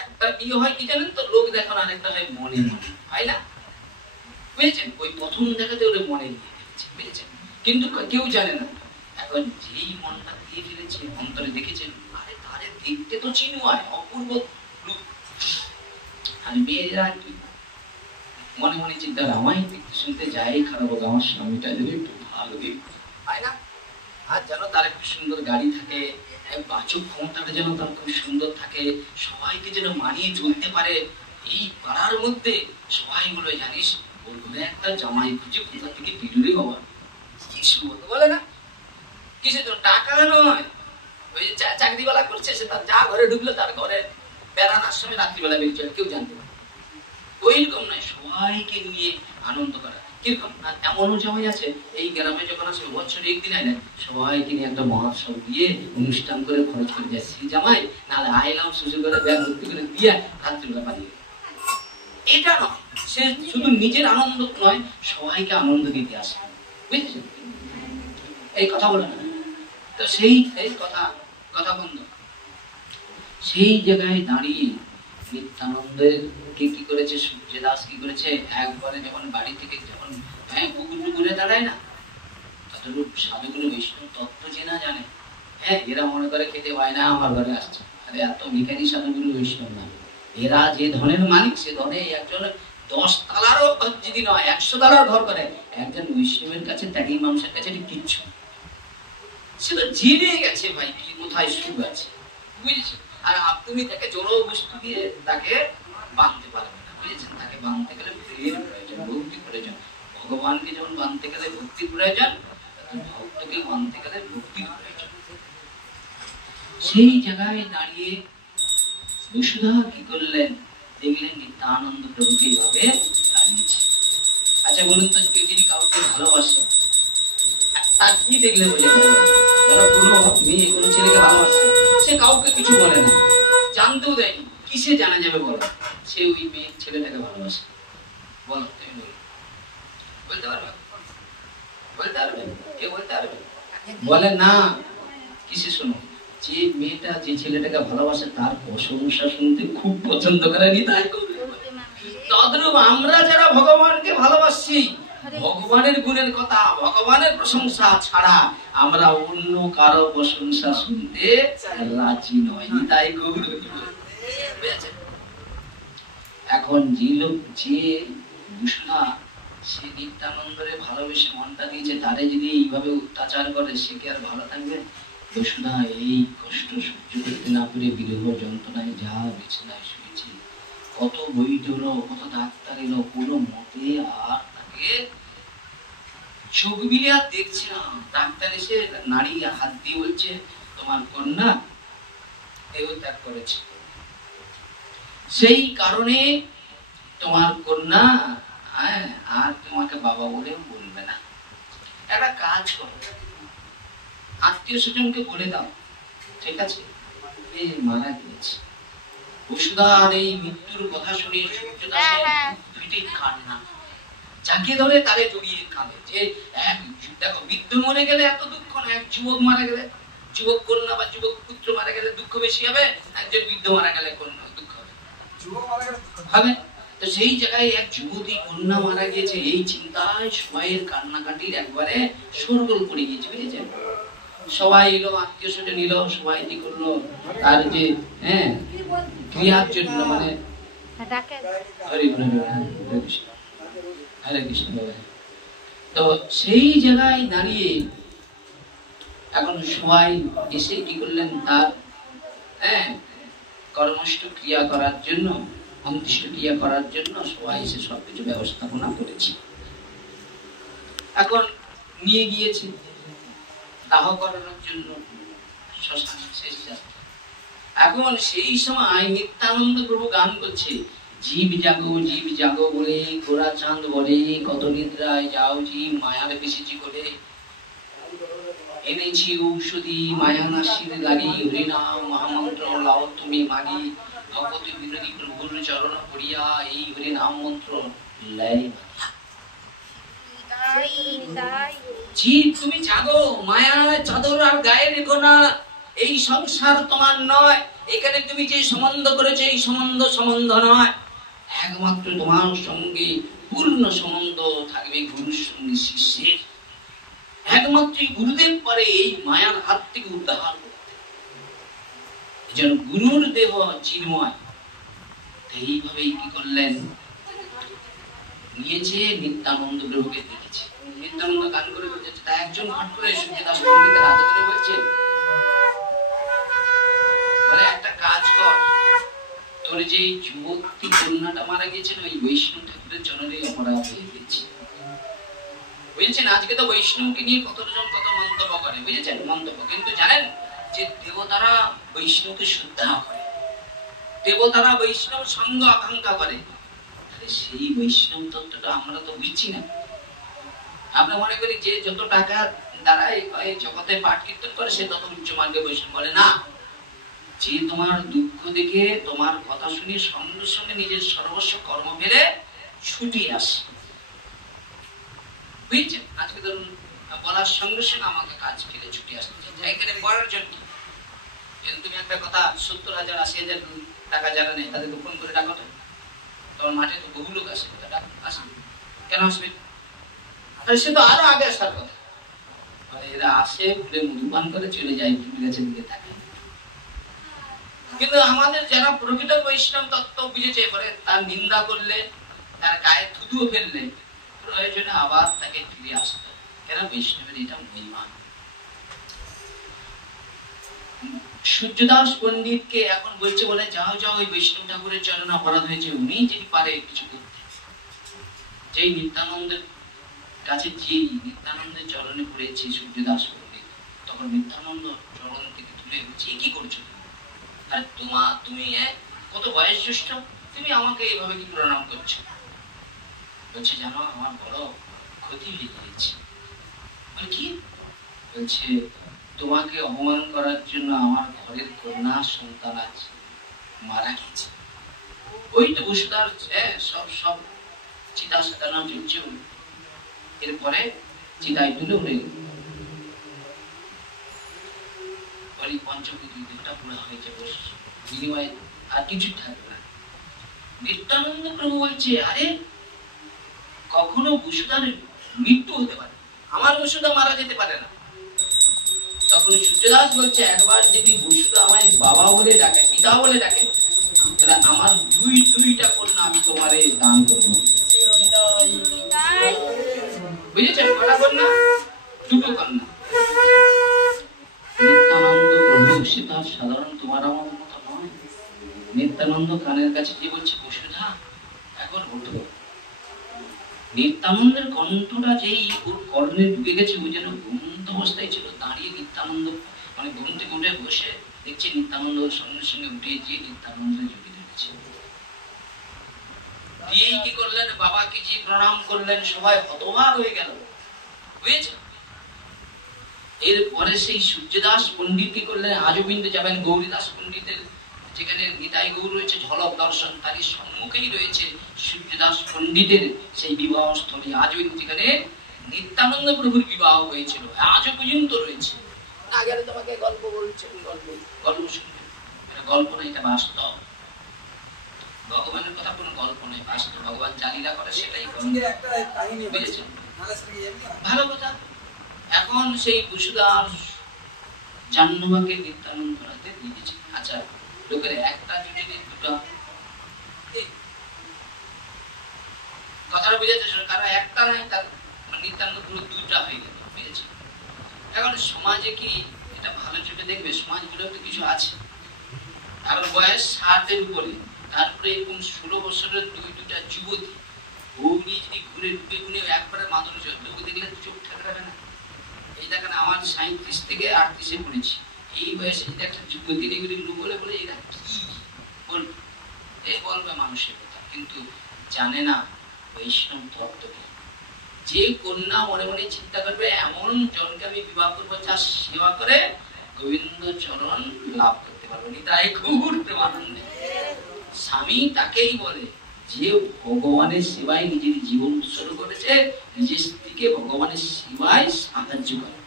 একটা বিয়ে হয় কি জানেন তো, লোক দেখানো, আরেকটা হয় মনে মনে, হয় না? বুঝেছেন? ওই প্রথম দেখাতে ওরে মনে নিয়ে ফেলেছে, বুঝেছেন? কিন্তু কেউ জানে না। এখন যেই মনটা দিয়ে ফেলেছে, অন্তরে দেখেছেন, আরে তারে দেখতে তো চিন্ময়, অপূর্ব রূপ। আর মেয়েরা কি মনে মনে চিন্তা, আমায় দেখতে শুনতে যাই খারাপ হোক, আমার স্বামীটা যদি একটু ভালো দেখতে, হয় না? আর যেন তার একটু সুন্দর গাড়ি থাকে, বাচক ক্ষমতাটা যেন তার খুব সুন্দর থাকে, সবাইকে যেন মানিয়ে চলতে পারে। এই পাড়ার মধ্যে সবাই বলে, জানিস ওর ঘরে একটা জামাই খুঁজে কোথা থেকে দিলুরে বাবা, কি সুন্দর বলে না? কিসের জন্য? টাকা নয়, ওই যে চাকরিওয়ালা করছে, সে তার যা ঘরে ঢুকলো তার ঘরে বেড়ানোর সময় রাত্রিবেলা বেরিয়ে চলে, কেউ জানতে পারে। ওইরকম নয়, সবাইকে নিয়ে আনন্দ করা। কিরকম না, এমনও জামাই আছে এই গ্রামে যখন আসে বছরে একদিন আয় না, সবাইকে নিয়ে একটা মহোৎসব দিয়ে অনুষ্ঠান করে খরচ করে যায় সেই জামাই, নাহলে আইলাম শ্বশুর করে ব্যাগ ভর্তি করে দিয়ে রাত্রিবেলা পালিয়ে। এটা নয়, সে শুধু নিজের আনন্দ নয়, সবাইকে আনন্দ দিতে আসে, বুঝেছেন? এই কথা বলে না তো, সেই কথা বন্ধ। সেই জায়গায় দাঁড়িয়ে নিত্যানন্দের কি করেছে, সূর্যদাস কি করেছে, একবারে যখন বাড়ি থেকে যখন হ্যাঁ কুকুর ঘুরে দাঁড়ায় না, ততটুকু সাধুগুলো বৈষ্ণব তত্ত্ব চেনা জানে। হ্যাঁ এরা মনে করে খেতে পায় না আমার ঘরে আসছে, আরে এত ভিখারি সাধুগুলো বৈষ্ণব না। এরা যে ধনের মালিক, সে ধনে একজন 10 তালারও যদি নয় 100 তালার ঘর করে, একজন বৈষ্ণবের কাছে ত্যাগী মানুষের কাছে কিচ্ছু। সে তো জেনে গেছে ভাই কোথায় সুখ আছে, বুঝেছেন? আর তুমি তাকে জড়ো বস্তু দিয়ে তাকে বাঁধতে পারবে না, বুঝেছেন? তাকে বাঁধতে গেলে প্রেমের প্রয়োজন, ভক্তি প্রয়োজন। ভগবানকে যেমন বাঁধতে গেলে ভক্তি প্রয়োজন, ভক্তকে বাঁধতে গেলে ভক্তির প্রয়োজন। সেই জায়গায় দাঁড়িয়ে বসুধা কি করলেন, দেখলেন নিত্যানন্দ প্রভুকে এইভাবে দাঁড়িয়েছে। আচ্ছা বলুন তো, কেউ যদি কাউকে ভালোবাসে তার কি দেখলে বলে? ধরো কোনো মেয়ে কোনো ছেলেকে ভালোবাসে, সে কাউকে কিছু বলে না, জানতেও দেয়নি, কিসে জানা যাবে বলো? সে ওই মেয়ে ছেলেটাকে ভালোবাসে, বলো তুমি বলো, বলতে পারবে? বলতে পারবে? কে বলতে পারবে? বলে না। কিসে শোনো, যে মেয়েটা যে ছেলেটাকে ভালোবাসে তার প্রশংসা শুনতে খুব পছন্দ করে, নিতাই তদ্রূপ আমরা যারা ভগবানকে ভালোবাসি, ভগবানের গুণের কথা, ভগবানের প্রশংসা ছাড়া আমরা অন্য কারো প্রশংসা শুনতে রাজি নই। তাই এখন যে লোক, যে বসুধা সে নিত্যানন্দরে ভালোবেসে মনটা দিয়েছে, তারে যদি এইভাবে অত্যাচার করে সে কি আর ভালো থাকবে? বসুধা এই কষ্ট সহ্য করতে না পেরে বিরহ যন্ত্রণায় যা বিছানায় শুয়েছে, কত বই এলো, কত ডাক্তার এলো, কোনো মতে আর তাকে চোখ মিলিয়ে আর দেখছে না। ডাক্তার এসে নাড়ি হাত দিয়ে বলছে তোমার কন্যা দেহত্যাগ করেছে, সেই কারণে তোমার কন্যা আর তোমাকে বাবা বলেও বলবে না। একটা কাজ করো, আত্মীয় স্বজনকে বলে দাও, ঠিক আছে মারা গিয়েছে। বসুধার এই মৃত্যুর কথা শুনে কান্না, যাকে ধরে তারে জড়িয়ে কাঁদে। যে দেখো বৃদ্ধ মরে গেলে এত দুঃখ না, এক যুবক মারা গেলে, যুবক কন্যা বা যুবক পুত্র মারা গেলে দুঃখ বেশি হবে, একজন বৃদ্ধ মারা গেলে কন্যা দুঃখ হবে। তো সেই জায়গায় এক যুবতী কন্যা মারা গিয়েছে, এই চিন্তায় সবাইয়ের কান্নাকাটির একবারে শোরগোল পড়ে গিয়েছে, বুঝেছেন? সবাই এলো, আত্মীয় স্বজন এলো, সবাই কি করলো তার যে ক্রিয়ার জন্য, মানে হরে কৃষ্ণ। তো সেই জায়গায় দাঁড়িয়ে এখন সবাই এসে কি করলেন, তার কর্মষ্ঠ ক্রিয়া করার জন্য, অন্ত্যেষ্টি ক্রিয়া করার জন্য সবাই এসে সবকিছু ব্যবস্থাপনা করেছে। এখন নিয়ে গিয়েছে দাহ করানোর জন্য শ্মশানে, শেষ যাত্রা। এখন সেই সময় নিত্যানন্দ প্রভু গান করছে, জীব জাগো বলে গোরা চাঁদ বলে, কত নিদ্রায় যাও জীব মায়ার বেশিছি করে, এনেছি ঔষধি মায়া নাশির লাগি, হরিনাম মহামন্ত্র লাও তুমি মাগি, ভগত বিরোধী প্রভুর চরণ করিয়া এই হরিনাম মন্ত্র লাই। জীব তুমি জাগো, মায়া চাদর আর গায়ে রেখো না, এই সংসার তোমার নয়, এখানে তুমি যে সম্বন্ধ করেছো এই সম্বন্ধ নয়, একমাত্র তোমার সঙ্গে পূর্ণ সম্বন্ধ থাকবে গুরুর সঙ্গে শিষ্যের। একমাত্র গুরুদেব পারে এই মায়ার হাত থেকে উদ্ধার করতে। যেন গুরুর দেহ চিন্ময়, এইভাবেই কি করলেন, নিয়েছে নিত্যানন্দ প্রভুকে দেখেছে। নিত্যানন্দ গান করে বলছে, তা একজন পাঠ করে সূর্যদাস পণ্ডিতের হাতে করে বলছে, বলে একটা কাজ কর, তোর যে যুবতী কন্যাটা মারা গেছিল ওই বৈষ্ণব ঠাকুরের চরণে অপরাধ হয়ে গেছে, বুঝেছেন? আজকে তো বৈষ্ণবকে নিয়ে কতজন কত মন্তব্য করে, বুঝেছেন? মন্তব্য, কিন্তু জানেন যে দেবতারা বৈষ্ণবকে শ্রদ্ধা করে, দেবতারা বৈষ্ণব সঙ্গ আকাঙ্ক্ষা করে। সেই বৈষ্ণব তত্ত্বটা আমরা তো বুঝছি না। আমরা মনে করি যে যত টাকা দ্বারা এই জগতে পাঠ কীর্তন করে সে তত উচ্চ মার্গে বৈষ্ণব বলে না। যে তোমার দুঃখ দেখে তোমার কথা শুনে সঙ্গে সঙ্গে নিজের সর্বস্ব কর্ম ফেলে ছুটি আসে, বুঝছেন? আজকে ধরুন বলার সঙ্গে সঙ্গে আমাকে কাজ ফেলে ছুটি আসতে, এখানে করার জন্য তুমি একটা কথা 70,000 80,000 টাকা যারা নেই তাদেরকে ফোন করে ডাকো, তোমার মাঠে তো বহু লোক আসে, আসবে কেন আসবে? আর সে তো আরো আগে আসার কথা। মানে এরা আসে ঘুরে মধুপান করে চলে যায়, গাছের দিকে থাকে। কিন্তু আমাদের যারা প্রকৃত বৈষ্ণব তত্ত্ব বুঝেছে, পরে তার নিন্দা করলে, তার গায়ে থুতুও ফেললে, প্রয়োজনে আবার তাকে ফিরে আসতে। কেন? বৈষ্ণবের এটা মহিমা। সূর্যদাস পণ্ডিতকে এখন বলছে, বলে যাও যাও ওই বৈষ্ণব ঠাকুরের চরণ অপরাধ হয়েছে, উনি যদি পারে কিছু করতে। যেই নিত্যানন্দের কাছে, যেই নিত্যানন্দের চরণে পড়েছে সূর্যদাস পণ্ডিত, তখন নিত্যানন্দ চরণ থেকে তুলে বলছে, কি করছো? আরে তুমি কত বয়স জ্যেষ্ঠ, তুমি আমাকে এইভাবে কি প্রণাম করছো? বলছে, জানো আমার বড় ক্ষতি হয়ে গিয়েছে। বলে কি? বলছে, তোমাকে অপমান করার জন্য আমার ঘরের কন্যা সন্তান আছে, মারা গেছে। ওই তো বসুদার সব চিতা সাজানো চলছে। এরপরে চিতায় তুলে উঠে বলি পঞ্চমীটা পুরো হয়েছে, বিনিময়ে আর কিছু থাকবে না। নিত্যানন্দ প্রভু বলছে, আরে কখনো বসুদার মৃত্যু হতে পারে, আমার বসুদা মারা যেতে পারে না। তখন সূর্যদাস বলছে, একবার যদি বসুদা আমায় বাবা বলে ডাকে, পিতা বলে ডাকে, তাহলে আমার দুইটা কন্যা আমি তোমারে দান করবো। বুঝেছেন? কটা কন্যা? দুটো কন্যা। নিত্যানন্দ প্রভু সে তার সাধারণ তোমার আমার মতো নয়। নিত্যানন্দ কানের কাছে গিয়ে বলছে, বসুধা একবার ওঠো। নিত্যানন্দের কণ্ঠটা যেই ওর কর্ণে ঢুকে গেছে, ও যেন ঘুমন্ত অবস্থায় ছিল। দাঁড়িয়ে নিত্যানন্দ মানে ঘুম থেকে উঠে বসে দেখছে নিত্যানন্দ সঙ্গে সঙ্গে উঠে গিয়ে নিত্যানন্দ জড়িয়ে ধরেছে। দিয়েই কি করলেন? বাবাকে যে প্রণাম করলেন, সবাই হতবাক হয়ে গেল। বুঝেছে? এরপরে সেই সূর্যদাস পণ্ডিত কি করলেন? আজও কিন্তু যাবেন গৌরীদাস পণ্ডিতের যেখানে নিতাই গৌর রয়েছে, ঝলক দর্শন, তারই সম্মুখেই রয়েছে সূর্যদাস পণ্ডিতের সেই বিবাহ স্থলী। আজও যেখানে নিত্যানন্দ প্রভুর বিবাহ হয়েছিল, আজও পর্যন্ত রয়েছে। না গেলে তোমাকে গল্প বলছে, গল্প শুনবে। এটা গল্প না, এটা বাস্তব। ভগবানের কথা কোনো গল্প নেই, বাস্তব। ভগবান যা লীলা করে সেটাই করে। বুঝেছেন? ভালো কথা। এখন সেই বসুদার জাহ্নবাকে নিত্যানন্দ হাতে দিয়েছে। আচ্ছা, লোকের একটা জুটি দুটা, কথাটা বুঝেছে? কারণ একটা নাই, তার নিত্যানন্দ পুরো দুটা হয়ে গেল। বুঝেছে? এখন সমাজে কি এটা ভালো চোখে দেখবে? সমাজগুলো তো কিছু আছে। এখন বয়স 60-এর উপরে, তারপরে এরকম 16 বছরের দুটা যুবতী বৌনি যদি ঘুরে ঢুকে গুনে একবারে মাদুর লোক দেখলে চোখ ঠেকাবে না। এই দেখেন, আমার 37 থেকে 38-এ পড়েছি। এই বয়সে যদি একটা যুবতী এগুলি লোক বলে বলে এরা কি বলবে? এই বলবে মানুষের কথা, কিন্তু জানে না বৈষ্ণব তত্ত্ব কি। যে কন্যা মনে মনে চিন্তা করবে, এমন জনকে আমি বিবাহ করবো যার সেবা করে গোবিন্দ চরণ লাভ করতে পারবে। নিতাই গৌর প্রেমানন্দে। স্বামী তাকেই বলে যে ভগবানের সেবায় নিজের জীবন উৎসর্গ করেছে, নিজের স্ত্রীকে ভগবানের সেবায় সাহায্য করে।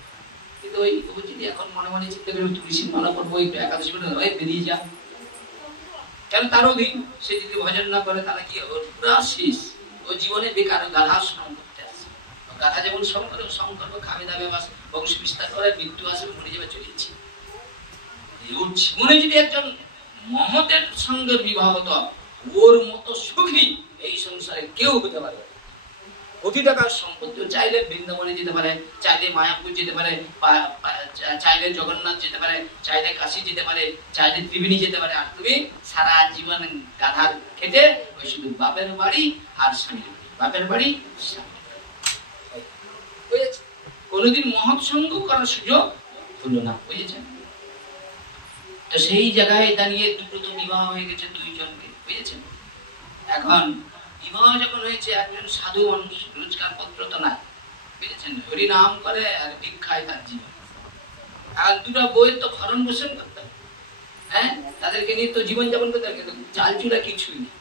কিন্তু ওই যদি এখন মনে মনে চিন্তা করে তুলসী মালা করবো, একটু একাদশী করে বেরিয়ে যা, কেন? তার অধীন। সে যদি ভজন না করে তাহলে কি হবে? পুরা শেষ। ও জীবনে বেকার গাধা শ্রম করতে আসে। গাধা যেমন শ্রম করে, শ্রম করবে, খাবে দাবে, বাস বংশ বিস্তার করে, মৃত্যু আসবে, মরে যাবে, চলেছে। ওর জীবনে যদি একজন মহতের সঙ্গে বিবাহ হতো, ওর মতো সুখী এই সংসারে কেউ হতে পারে। কোটি টাকার সম্পত্তি, চাইলে বৃন্দাবনে যেতে পারে, চাইলে মায়াপুর যেতে পারে, চাইলে জগন্নাথ যেতে পারে, চাইলে কাশী যেতে পারে, চাইলে ত্রিবেণী যেতে পারে। আর তুমি সারা জীবন গাধার খেটে ওই শুধু বাপের বাড়ি আর স্বামীর বাড়ি, বাপের বাড়ি বুঝেছে? কোনোদিন মহৎ সঙ্গ করার সুযোগ হলো না। বুঝেছেন? তো সেই জায়গায় দাঁড়িয়ে দুটো তো বিবাহ হয়ে গেছে দুইজনকে। বুঝেছেন? এখন বিবাহ যখন হয়েছে, একজন সাধু মানুষ, রোজগার পত্র তো নাই। বুঝেছেন? হরিনাম করে আর ভিক্ষায় তার জীবন। আর দুটা বইয়ের তো ভরণ পোষণ করতে হবে, হ্যাঁ, তাদেরকে নিয়ে তো জীবন যাপন করতে হবে, কিন্তু চাল চুলা কিছুই নেই।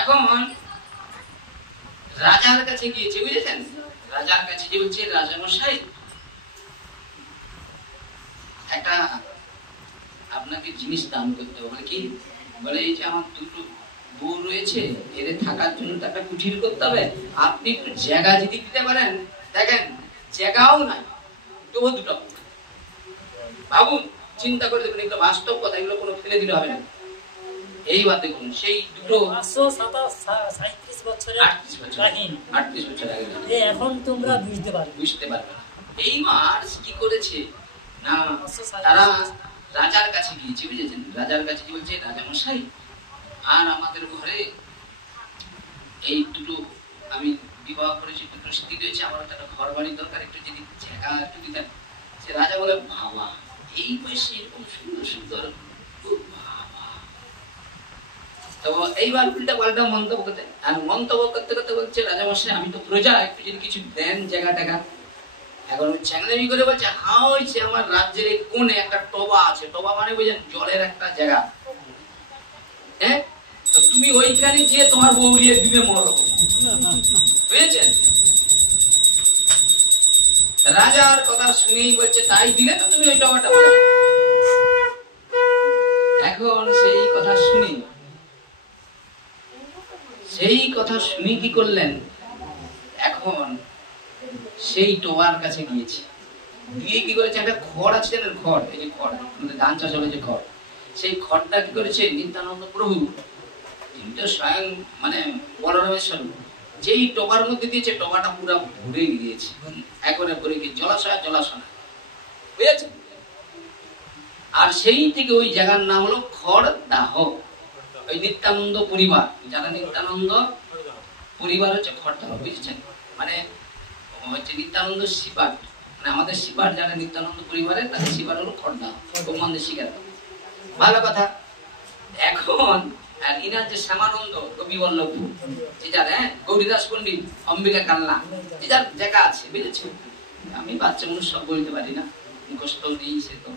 এখন রাজার কাছে গিয়েছে। বুঝেছেন? রাজার কাছে যে বলছে, রাজা মশাই একটা আপনাকে জিনিস দান করতে হবে। কি বলে? এই যে আমার দুটো বউ রয়েছে, এদের থাকার জন্য তো একটা কুঠির করতে হবে। আপনি একটু জায়গা যদি দিতে পারেন, দেখেন জায়গাও নাই, তবু দুটো। ভাবুন, চিন্তা করে দেখুন, এগুলো বাস্তব কথা, এগুলো কোনো ফেলে দিলে হবে না। এইবার দেখুন সেই দুটো 537 বছরের 38 বছর আগে এখন তোমরা বুঝতে পারবে না। এইবার কি করেছে না, তারা রাজার কাছে গিয়েছে, বুঝেছেন? রাজার কাছে কি বলছে, রাজামশাই আর আমাদের ঘরে এই দুটো আমি বিবাহ করেছি, দুটো স্ত্রী রয়েছে, আমার একটা ঘর বাড়ির দরকার, একটু যদি জায়গা একটু দিতেন। সে রাজা বলে, বাবা এই বয়সে এরকম সুন্দর সুন্দর, এইবার উল্টা পাল্টা মন্তব্য করতে, আর মন্তব্য করতে করতে বলছে, রাজামশাই আমি তো প্রজা, একটু যদি কিছু দেন জায়গা টাকা। এখন চ্যাংলামি করে বলছে, হ্যাঁ হয়েছে, আমার রাজ্যের কোণে একটা টবা আছে, টবা মানে বুঝেন জলের একটা জায়গা, হ্যাঁ, তুমি ওইখানে গিয়ে তোমার বউ দিয়ে ডুবে মরো, বুঝেছেন? রাজার কথা শুনেই বলছে, তাই দিলে তো তুমি ওই টবাটা। এখন সেই কথা শুনি কি করলেন, এখন সেই টোবার কাছে গিয়েছে, গিয়ে কি করেছে, একটা খড় আছে না, খড়, এই যে খড় মানে ধান চাষ হবে যে খড়, সেই খড়টা কি করেছে নিত্যানন্দ প্রভু, তিনি তো স্বয়ং মানে বলরামের স্বরূপ, যেই টোবার মধ্যে দিয়েছে, টোবাটা পুরো ভরে গিয়েছে, একবারে ভরে গিয়ে জলাশয় বুঝেছে? আর সেই থেকে ওই জায়গার নাম হলো খড়দাহ। ওই নিত্যানন্দ পরিবার, যারা নিত্যানন্দ পরিবার হচ্ছে খড়দাহ, বুঝেছেন? মানে হচ্ছে নিত্যানন্দ শিপাট, মানে আমাদের শিপাট যারা নিত্যানন্দ পরিবারের, তাদের শিপাট হলো খড়দাহ, ব্রহ্মানন্দের শিকার। ভালো কথা। এখন আর ইনার যে শ্যামানন্দ কবি বল্লভ, যে যার গৌরীদাস পণ্ডিত, অম্বিকা কান্না, যে যার জায়গা আছে, বুঝেছেন? আমি বাচ্চা মানুষ সব বলতে পারি না, মুখস্থ নেই সে তো।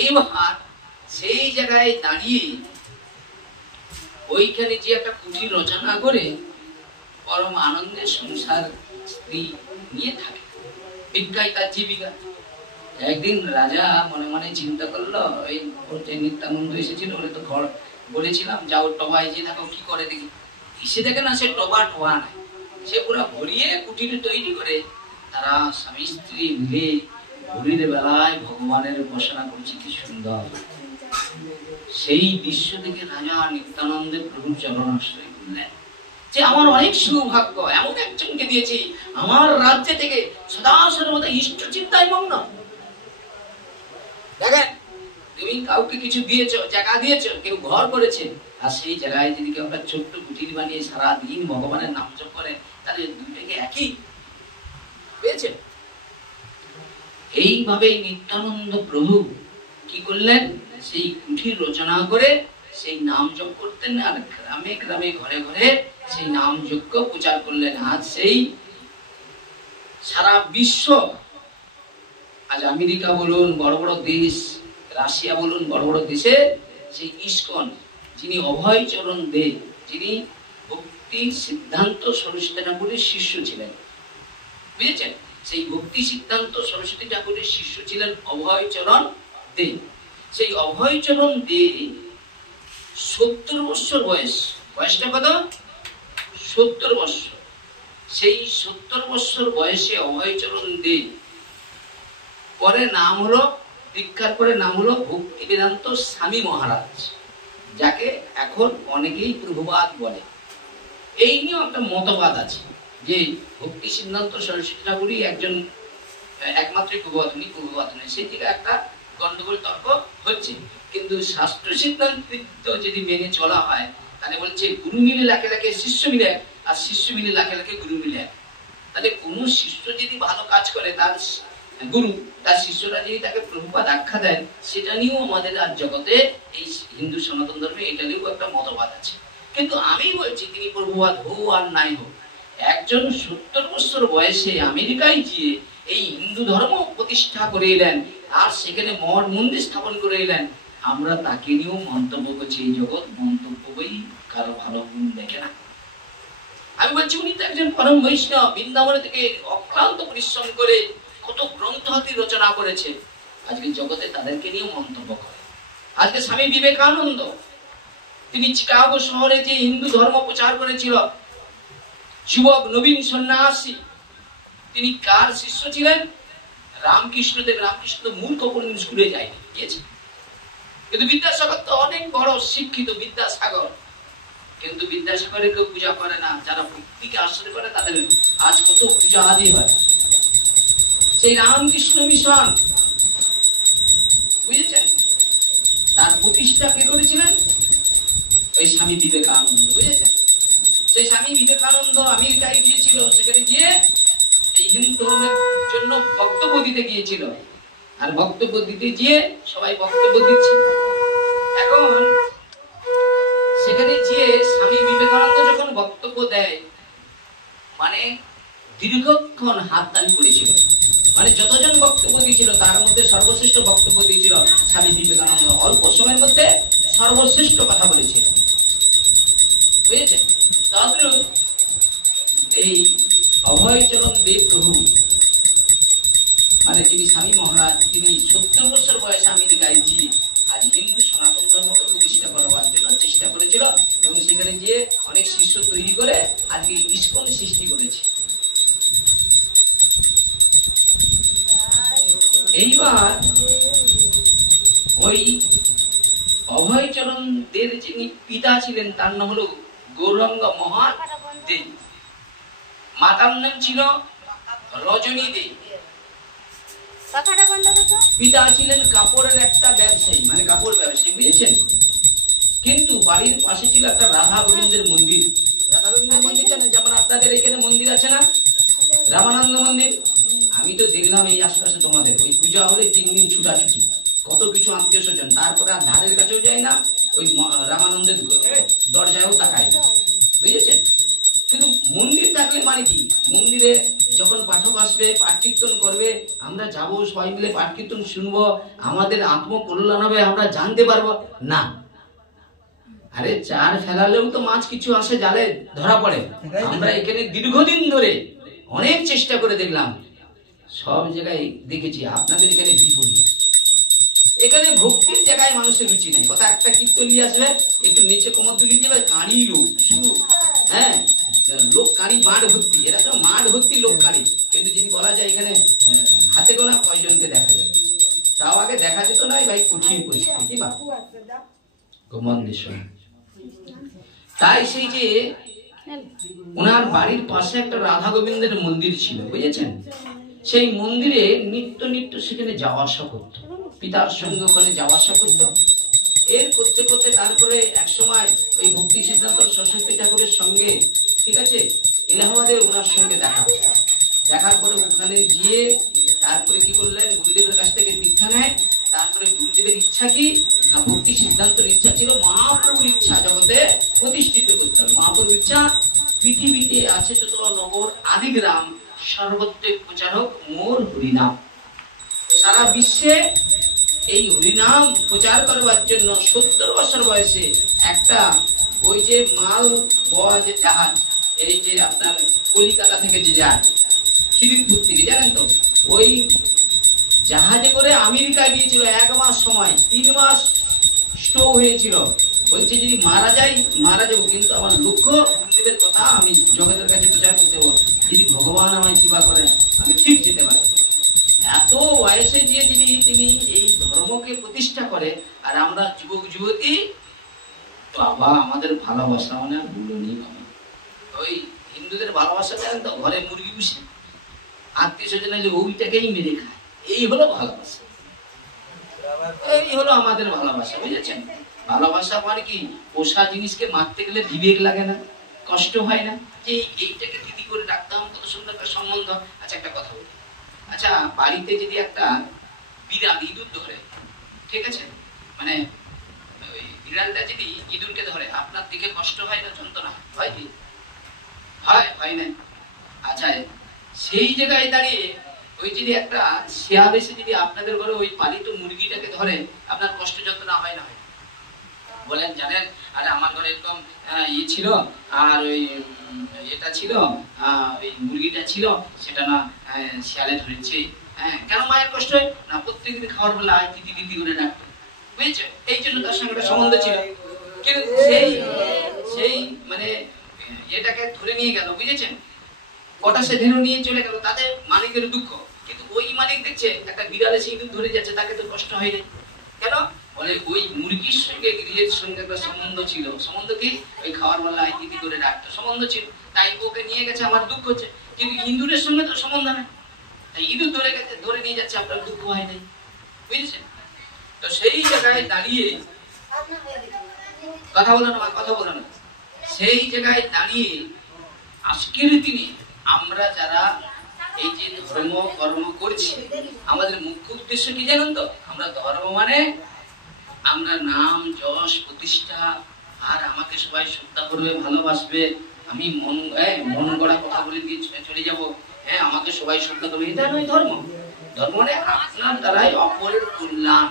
এইবার সেই জায়গায় দাঁড়িয়ে ওইখানে যে একটা কুঠির রচনা করে পরম আনন্দের সংসার স্ত্রী নিয়ে থাকে, ভিক্ষাই তার জীবিকা। একদিন রাজা মনে মনে চিন্তা করলো, ওই নিত্যানন্দ এসেছিল, ওরে তো ঘর বলেছিলাম যাও টবায় যে থাকো, কি করে দেখি। এসে দেখে না, সে টবা নাই, সে পুরো ভরিয়ে কুঠির তৈরি করে তারা স্বামী স্ত্রী মিলে ভোরের বেলায় ভগবানের উপাসনা করছে, কি সুন্দর। সেই দৃশ্য থেকে রাজা নিত্যানন্দের প্রভু চরণাশ্রয় করলেন, যে আমার অনেক সৌভাগ্য, এমন একজনকে দিয়েছি, আমার রাজ্য থেকে সদা সর্বদা ইষ্ট চিন্তায় মগ্ন। দেখেন, তুমি কাউকে কিছু দিয়েছো, জায়গা দিয়েছো, কেউ ঘর করেছে, আর সেই জায়গায় যদি কেউ একটা ছোট্ট কুটির বানিয়ে সারাদিন ভগবানের নাম জপ করে, তাহলে দুইটাকে একই পেয়েছে। এইভাবে নিত্যানন্দ প্রভু কি করলেন, সেই কুঠির রচনা করে সেই নাম জপ করতেন, আর গ্রামে গ্রামে ঘরে ঘরে সেই নাম যজ্ঞ প্রচার করলেন। আজ সেই সারা বিশ্ব, আজ আমেরিকা বলুন, বড় বড় দেশ, রাশিয়া বলুন, বড় বড় দেশে সেই ইস্কন, যিনি অভয়চরণ দে, যিনি ভক্তি সিদ্ধান্ত সরস্বতী ঠাকুরের শিষ্য ছিলেন, বুঝেছেন? সেই ভক্তি সিদ্ধান্ত সরস্বতী ঠাকুরের শিষ্য ছিলেন অভয়চরণ দে। সেই অভয়চরণ দে 70 বছর বয়স, বয়সটা কত? 70 বছর। সেই 70 বছর বয়সে অভয়চরণ দে পরে নাম হলো, দীক্ষার পরে নাম হলো ভক্তি বেদান্ত স্বামী মহারাজ, যাকে এখন অনেকেই প্রভুপাদ বলে। এই নিয়েও একটা মতবাদ আছে যে ভক্তি সিদ্ধান্ত সরস্বতী ঠাকুরই একজন একমাত্র প্রভুপাদ, উনি প্রভুপাদ নয়, সেই থেকে একটা গন্ডগোল তর্ক হচ্ছে। কিন্তু শাস্ত্র সিদ্ধান্ত যদি মেনে চলা হয়, তাহলে বলছে গুরু মিলে লাখে লাখে শিষ্য মিলে, আর শিষ্য মিলে লাখে লাখে গুরু মিলে। তাহলে কোন শিষ্য যদি ভালো কাজ করে, তার গুরু, তার শিষ্যরা যদি তাকে প্রভুপাদ আখ্যা দেন, সেটা নিয়েও আমাদের আজ জগতে এই হিন্দু সনাতন ধর্মে এটা নিয়েও একটা মতবাদ আছে। কিন্তু আমি বলছি, তিনি প্রভুপাদ হোক আর নাই হোক, একজন 70 বছর বয়সে আমেরিকায় গিয়ে এই হিন্দু ধর্ম প্রতিষ্ঠা করে এলেন, আর সেখানে মঠ মন্দির স্থাপন করে এলেন। আমরা তাকে নিয়েও মন্তব্য করছি, এই জগৎ মন্তব্যই কারো ভালো গুণ দেখে না। আমি বলছি, উনি তো একজন পরম বৈষ্ণব, বৃন্দাবন থেকে অক্লান্ত পরিশ্রম করে কত গ্রন্থ হাতি রচনা করেছে, আজকে জগতে তাদেরকে নিয়েও মন্তব্য করে। আজকে স্বামী বিবেকানন্দ তিনি চিকাগো শহরে যে হিন্দু ধর্ম প্রচার করেছিল, যুবক নবীন সন্ন্যাসী, তিনি কার শিষ্য ছিলেন? রামকৃষ্ণদেব। রামকৃষ্ণ মূর্খ কোনদিন স্কুলে যায়নি, গিয়েছে। কিন্তু বিদ্যাসাগর তো অনেক বড় শিক্ষিত বিদ্যাসাগর, কিন্তু বিদ্যাসাগরের কেউ পূজা করে না। যারা ভক্তিকে আশ্রয় করে তাদের আজ কত পূজা আদি হয়। সেই রামকৃষ্ণ মিশন, বুঝেছেন, তার প্রতিষ্ঠা কে করেছিলেন? ওই স্বামী বিবেকানন্দ, বুঝেছেন। সেই স্বামী বিবেকানন্দ আমেরিকায় গিয়েছিল, সেখানে গিয়ে এই হিন্দু ধর্মের জন্য বক্তব্য দিতে গিয়েছিল। আর বক্তব্য দিতে গিয়ে সবাই বক্তব্য দিচ্ছে। এখন সেখানে গিয়ে স্বামী বিবেকানন্দ যখন বক্তব্য দেয়, মানে দীর্ঘক্ষণ হাততালি পড়েছিল। মানে যতজন বক্তব্য দিয়েছিল তার মধ্যে সর্বশ্রেষ্ঠ বক্তব্য দিয়েছিল স্বামী বিবেকানন্দ। অল্প সময়ের মধ্যে সর্বশ্রেষ্ঠ কথা বলেছিল, বুঝেছেন। তাহলে এই অভয়চরণ দেব প্রভু, মানে যিনি স্বামী মহারাজ, তিনি 70 বছর বয়সে আমেরিকায় গিয়ে আজ হিন্দু সনাতন ধর্মকে প্রতিষ্ঠা করবার জন্য চেষ্টা করেছিল এবং সেখানে গিয়ে অনেক শিষ্য তৈরি করে আজকে ইস্কন সৃষ্টি করেছে। এইবার ওই অভয়চরণ দের যিনি পিতা ছিলেন তার নাম হলো গৌরাঙ্গ মহাদেব, মাতার নাম ছিল রজনী দেব। পিতা ছিলেন কাপড়ের একটা ব্যবসায়ী, মানে কাপড় ব্যবসায়ী, বুঝেছেন। কিন্তু বাড়ির পাশে ছিল একটা রাধা গোবিন্দের মন্দির। রাধা গোবিন্দের মন্দির জানেন, যেমন আপনাদের এখানে মন্দির আছে না, রামানন্দ মন্দির। আমি তো দেখলাম এই আশপাশে তোমাদের ওই পূজা হলে 3 দিন ছুটাছুটি, কত কিছু আত্মীয় স্বজন, তারপরে আর ধারের কাছেও যায় না, ওই রামানন্দের দরজায়ও তাকায় না, বুঝেছেন। কিন্তু মন্দির থাকলে মানে কি, মন্দিরে যখন পাঠক আসবে, পাঠ কীর্তন করবে, আমরা যাবো সবাই মিলে, পাঠ কীর্তন শুনবো, আমাদের আত্মকল্যাণ হবে, আমরা জানতে পারবো না। আরে চার ফেলালেও তো মাছ কিছু আসে, জালে ধরা পড়ে। আমরা এখানে দীর্ঘদিন ধরে অনেক চেষ্টা করে দেখলাম, সব জায়গায় দেখেছি আপনাদের এখানে বিপরীত। এখানে ভক্তির জায়গায় মানুষের রুচি নেই। কথা একটা কীর্তন নিয়ে আসবে, একটু নিচে কোমর দুলিয়ে যাবে, কাঁড়ি লোক শুধু, হ্যাঁ লোক কাঁড়ি মাঠ ভর্তি, এরা তো মাঠ ভর্তি লোক কাঁড়ি। কিন্তু যদি বলা যায় এখানে হাতে গোনা কয়জনকে দেখা যাবে, তাও আগে দেখা যেত না, ভাই কঠিন পরিস্থিতি কি মা গোমন্দেশ্বর। তাই সেই যে ওনার বাড়ির পাশে একটা রাধা গোবিন্দের মন্দির ছিল, বুঝেছেন। সেই মন্দিরে নিত্য নিত্য সেখানে যাওয়া আসা করতো, পিতার সঙ্গে ওখানে যাওয়া আসা করতো। এর করতে করতে তারপরে এক সময় ওই ভক্তি সিদ্ধান্ত সরস্বতী ঠাকুরের সঙ্গে, ঠিক আছে, এলাহাবাদে ওনার সঙ্গে দেখার পরে ওখানে গিয়ে তারপরে কি করলেন, গুরুদেবের কাছ থেকে দীক্ষা নেয়। তারপরে গুরুদেবের ইচ্ছা কি না, ভক্তি সিদ্ধান্তের ইচ্ছা ছিল মহাপ্রভুর ইচ্ছা জগতে প্রতিষ্ঠিত করতে হবে। মহাপ্রভুর ইচ্ছা, পৃথিবীতে আছে যত নগর আদি গ্রাম, সর্বত্র প্রচারক মোর হরিনাম। সারা বিশ্বে এই হরিনাম প্রচার করবার জন্য 70 বছর বয়সে একটা ওই যে মাল বওয়া যে জাহাজ, এই যে আপনার কলিকাতা থেকে যে যায় খিদিরপুর থেকে, জানেন তো, ওই জাহাজে করে আমেরিকা গিয়েছিল। 1 মাস সময়, 3 মাস স্ট্রোক হয়েছিল। বলছে যদি মারা যাই মারা যাবো, কিন্তু আমার লক্ষ্য গুরুদেবের কথা আমি জগতের কাছে প্রচার করতে হবো, যদি ভগবান আমায় কৃপা করেন আমি ঠিক যেতে পারি। এত বয়সে গিয়ে যদি তিনি এই ধর্মকে প্রতিষ্ঠা করে, আর আমরা যুবক যুবতী, বাবা আমাদের ভালোবাসা মানে আর ভুলো নেই। ওই হিন্দুদের ভালোবাসা জানেন তো, ঘরে মুরগি পুষে আত্মীয় স্বজন হলে ওইটাকেই মেরে খায়, এই হলো ভালোবাসা, এই হলো আমাদের ভালোবাসা, বুঝেছেন। ভালোবাসা মানে কি, পোষা জিনিসকে মারতে গেলে বিবেক লাগে না, কষ্ট হয় না, যে এইটাকে দিদি করে রাখতাম, কত সুন্দর একটা সম্বন্ধ। আচ্ছা একটা কথা বলি, আচ্ছা বাড়িতে যদি একটা বিড়াল ইঁদুর ধরে, ঠিক আছে, মানে ওই বিড়ালটা যদি ইঁদুরকে ধরে, আপনার দিকে কষ্ট হয় না, যন্ত্রণা হয় কি হয় না? আচ্ছা সেই জায়গায় দাঁড়িয়ে ওই যদি একটা শিয়াল এসে যদি আপনাদের ঘরে ওই পালিত মুরগিটাকে ধরে, আপনার কষ্ট যন্ত্রণা হয় না? হয় বলেন, জানেন, আরে আমার ঘরে এরকম ইয়ে ছিল, আর ওই এটা ছিল, ওই মুরগিটা ছিল, সেটা না শিয়ালে ধরেছে। হ্যাঁ, কেন মায়ের কষ্ট হয় না? প্রত্যেকদিন খাওয়ার বেলা দিদি দিদি করে ডাকতো, বুঝেছো, এই জন্য তার সঙ্গে একটা সম্বন্ধ ছিল। কিন্তু সেই সেই মানে এটাকে ধরে নিয়ে গেল, বুঝেছেন? কটা সে ধরে নিয়ে চলে গেল, তাদের মালিকের দুঃখ। কিন্তু ওই মালিক দেখছে একটা বিড়ালে সিঁদুর ধরে যাচ্ছে, তাকে তো কষ্ট হয় না। কেন? বলে ওই মুরগির সঙ্গে গৃহের সঙ্গে একটা সম্বন্ধ ছিল। সম্বন্ধ কি? ওই খাওয়ার বেলায় দিদি করে ডাকতো, সম্বন্ধ ছিল। তাই ওকে নিয়ে গেছে, আমার দুঃখ হচ্ছে। কিন্তু ইঁদুরের সঙ্গে তো সম্বন্ধ নেই, তাই ইঁদুর ধরে গেছে, ধরে নিয়ে যাচ্ছে, আপনার দুঃখ হয় নাই, বুঝেছেন? তো সেই জায়গায় দাঁড়িয়ে কথা বলো না, কথা বলো না, সেই জায়গায় দাঁড়িয়ে আজকের দিনে আমরা যারা এই যে ধর্ম কর্ম করছি, আমাদের মুখ্য উদ্দেশ্য কি জানেন তো? আমরা ধর্ম মানে আমরা নাম যশ প্রতিষ্ঠা, আর আমাকে সবাই শ্রদ্ধা করবে, ভালোবাসবে, আমি মন গড়া কথা বলে দিয়ে চলে যাব, হ্যাঁ আমাকে সবাই শ্রদ্ধা করবে, এটা নয় ধর্ম। ধর্ম মানে আপনার দ্বারাই অপরের কল্যাণ।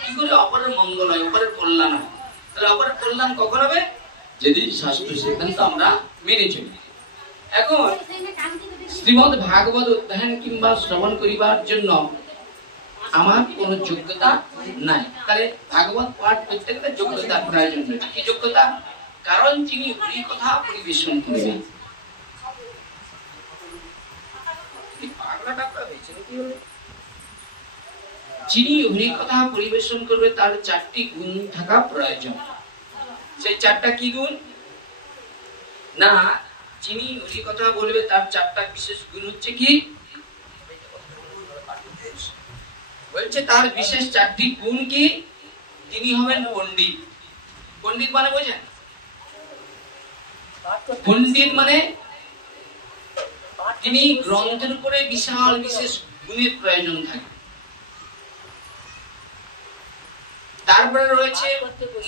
কি করে অপরের মঙ্গল হয়, অপরের কল্যাণ হয়? তাহলে অপরের কল্যাণ কখন হবে? যদি শাস্ত্র সিদ্ধান্ত আমরা মেনে চলি। এখন শ্রীমদ ভাগবত অধ্যয়ন কিংবা শ্রবণ করিবার জন্য আমার কোন যোগ্যতা নাই। তাহলে ভাগবত পাঠ করতে গেলে যোগ্যতার প্রয়োজন রয়েছে। কি যোগ্যতা? কারণ যিনি হরি কথা পরিবেশন করবেন, যিনি হরি কথা পরিবেশন করবে তার 4টি গুণ থাকা প্রয়োজন। সেই 4টা কি গুণ? না, যিনি হরি কথা বলবে তার 4টা বিশেষ গুণ হচ্ছে কি? বলছে তার বিশেষ 4টি গুণ কি? তিনি হবেন পণ্ডিত। পণ্ডিত মানে বোঝেন? পণ্ডিত মানে তিনি গ্রন্থের উপরে বিশাল বিশেষ গুণের প্রয়োজন থাকে। তারপরে রয়েছে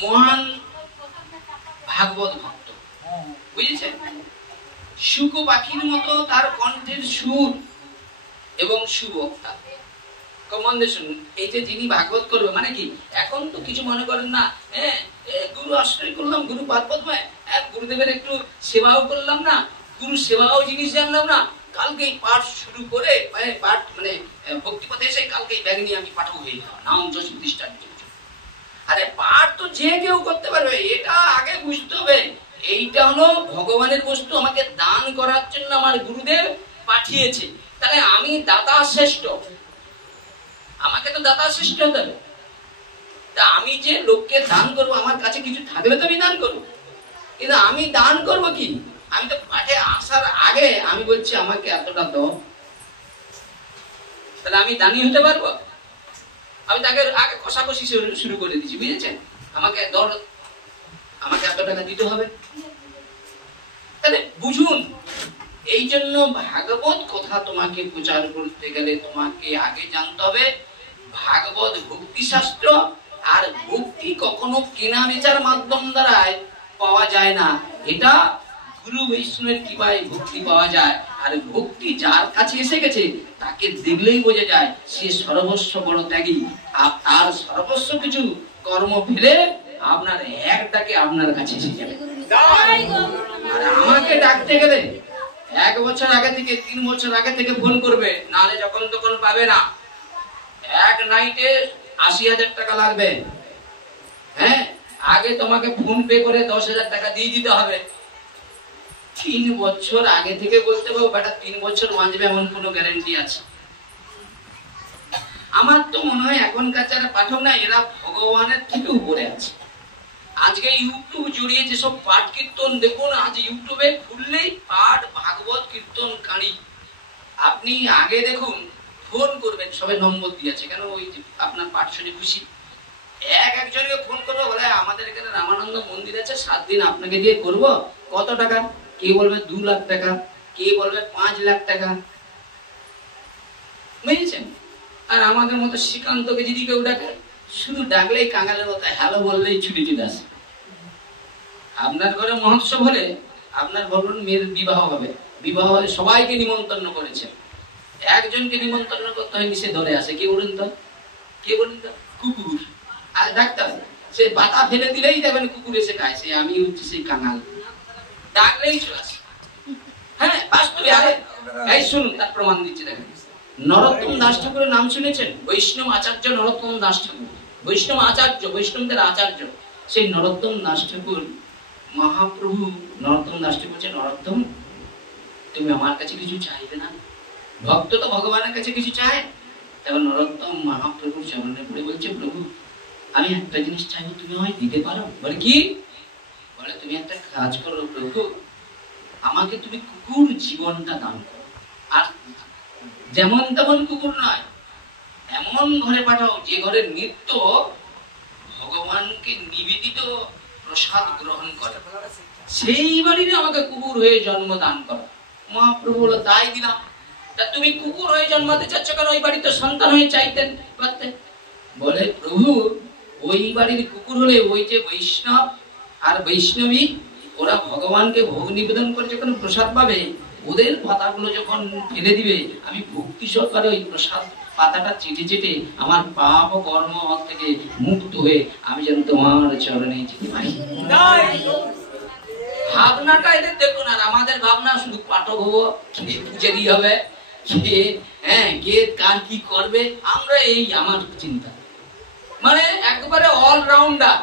মহান ভাগবত ভক্ত, বুঝেছেন? শুক পাখির মতো তার কণ্ঠের সুর এবং সুবক্তা। কমান্ডে শুনুন, এই যে যিনি ভাগবত করবে মানে কি? এখন তো কিছু মনে করেন না, হ্যাঁ গুরু আশ্রয় করলাম, গুরু পাদপদ্মে, গুরুদেবের একটু সেবাও করলাম না, গুরু সেবাও জিনিস জানলাম না, কালকে পাঠ শুরু করে পাঠ মানে ভক্তিপথে এসে কালকে ব্যাগ নিয়ে আমি পাঠক হয়ে গেলাম, নাম যশ প্রতিষ্ঠান। আরে পাঠ তো যে কেউ করতে পারবে, এটা আগে বুঝতে হবে। এইটা হলো ভগবানের বস্তু, আমাকে দান করার জন্য আমার গুরুদেব পাঠিয়েছে। তাহলে আমি দাতা শ্রেষ্ঠ, আমাকে তো দাতা শ্রেষ্ঠ হতে হবে। তা আমি যে লোককে দান করবো, আমার কাছে কিছু থাকলে তো আমি দান করবো। কিন্তু আমি দান করবো কি? আমি তো পাঠে আসার আগে আমি বলছি আমাকে এতটা দাও, তাহলে আমি দানি হতে পারবো? আমি তাকে আগে কষাকষি শুরু করে দিচ্ছি, বুঝেছেন? আমাকে আমাকে এত টাকা দিতে হবে। তাহলে বুঝুন, এই জন্য ভাগবত কথা তোমাকে প্রচার করতে গেলে তোমাকে আগে জানতে হবে ভাগবত ভক্তি শাস্ত্র। আর ভক্তি কখনো কেনা বেচার মাধ্যম দ্বারা পাওয়া যায় না, এটা গুরু বৈষ্ণবের কৃপায় ভক্তি পাওয়া যায়। আর ভক্তি যার কাছে এসে গেছে তাকে দেখলেই বোঝা যায় সে সর্বস্ব বড় ত্যাগী, আর তার সর্বস্ব কিছু কর্ম ফেলে আপনার এক ডাকে আপনার কাছে এসে যাবে। আর আমাকে ডাকতে গেলে 1 বছর আগে থেকে 3 বছর আগে থেকে ফোন করবে, নাহলে যখন তখন পাবে না। এক নাইটে 80,000 টাকা লাগবে, হ্যাঁ আগে তোমাকে ফোন পে করে 10,000 টাকা দিয়ে দিতে হবে। 3 বছর আগে থেকে বলতে পারবো বেটা 3 বছর বাঁচবে এমন কোনো গ্যারান্টি আছে? আমার তো মনে হয় এখনকার যারা পাঠক না, এরা ভগবানের থেকে উপরে আছে। আজকে ইউটিউব জড়িয়ে যেসব পাঠ কীর্তন দেখুন, আজ ইউটিউবে খুললেই পাঠ ভাগবত কীর্তন কাঁড়ি। আপনি আগে দেখুন, ফোন করবেন, সবাই নম্বর দিয়েছে, কেন ওই আপনার পাঠ শুনে খুশি। একজনকে ফোন করবো, বলে আমাদের এখানে রামানন্দ মন্দির আছে, 7 দিন আপনাকে দিয়ে করব, কত টাকা? কে বলবে 2 লাখ টাকা, কে বলবে 5 লাখ টাকা, বুঝেছেন? আর আমাদের মতো শ্রীকান্তকে যদি কেউ ডাকে, শুধু ডাকলেই কাঙালের মতো হ্যালো বললেই ছুটি চলে আসে। আপনার ঘরে মহোৎসব হলে, আপনার বলুন মেয়ের বিবাহ হবে, বিবাহ হলে সবাইকে নিমন্ত্রণ করেছে, একজনকে নিমন্ত্রণ করতে হয়নি, সে ধরে আসে। কে বলুন তো? কে বলুন তো? কুকুর। আর ডাক্তার সে পাতা ফেলে দিলেই দেখবেন কুকুর এসে খায়, সে আমি হচ্ছি সেই কাঙাল, ডাকলেই চলে আসে। হ্যাঁ বাস্তবে। এই শুনুন, তার প্রমাণ দিচ্ছে, দেখেন নরোত্তম দাস ঠাকুরের নাম শুনেছেন? বৈষ্ণব আচার্য নরোত্তম দাস ঠাকুর, বৈষ্ণব আচার্য, বৈষ্ণবদের আচার্য। সেই নরোত্তম দাস ঠাকুর মহাপ্রভু নরোত্তম দাস ঠাকুর বলছে, নরোত্তম তুমি আমার কাছে কিছু চাইবে না? ভক্ত তো ভগবানের কাছে কিছু চায়। তখন নরোত্তম মহাপ্রভুর চরণে পড়ে বলছে, প্রভু আমি একটা জিনিস চাইবো, তুমি আমায় দিতে পারো? বলে কি? বলে তুমি একটা কাজ করো প্রভু, আমাকে তুমি কুকুর জীবনটা দান করো, আর যেমন তেমন কুকুর নয়, এমন ঘরে পাঠাও যে ঘরে নিত্য ভগবানকে নিবেদিত প্রসাদ গ্রহণ করে, সেই বাড়ির আমাকে কুকুর হয়ে জন্ম দান করো। মহাপ্রভু বলো, তাই দিলাম। তা তুমি কুকুর হয়ে জন্মাতে চাচ্ছ কেন? ওই বাড়িতে সন্তান হয়ে চাইতেন পারতেন। বলে প্রভু ওই বাড়ির কুকুর হলে ওই যে বৈষ্ণব আর বৈষ্ণবী ওরা ভগবানকে ভোগ নিবেদন করে যখন প্রসাদ পাবে, ওদের পাতাগুলো যখন ফেলে দিবে, আমি ভক্তি সহকারে ওই প্রসাদ পাতাটা চেটে চেটে আমার পাপ ও কর্ম থেকে মুক্ত হয়ে আমি যেন তোমার চরণে যেতে পারি। ভাবনাটা এদের দেখুন। আর আমাদের ভাবনা শুধু পাঠক হবো, কে পূজারি হবে, কে কার কি করবে, আমরা এই আমার চিন্তা। মানে একবারে অলরাউন্ডার।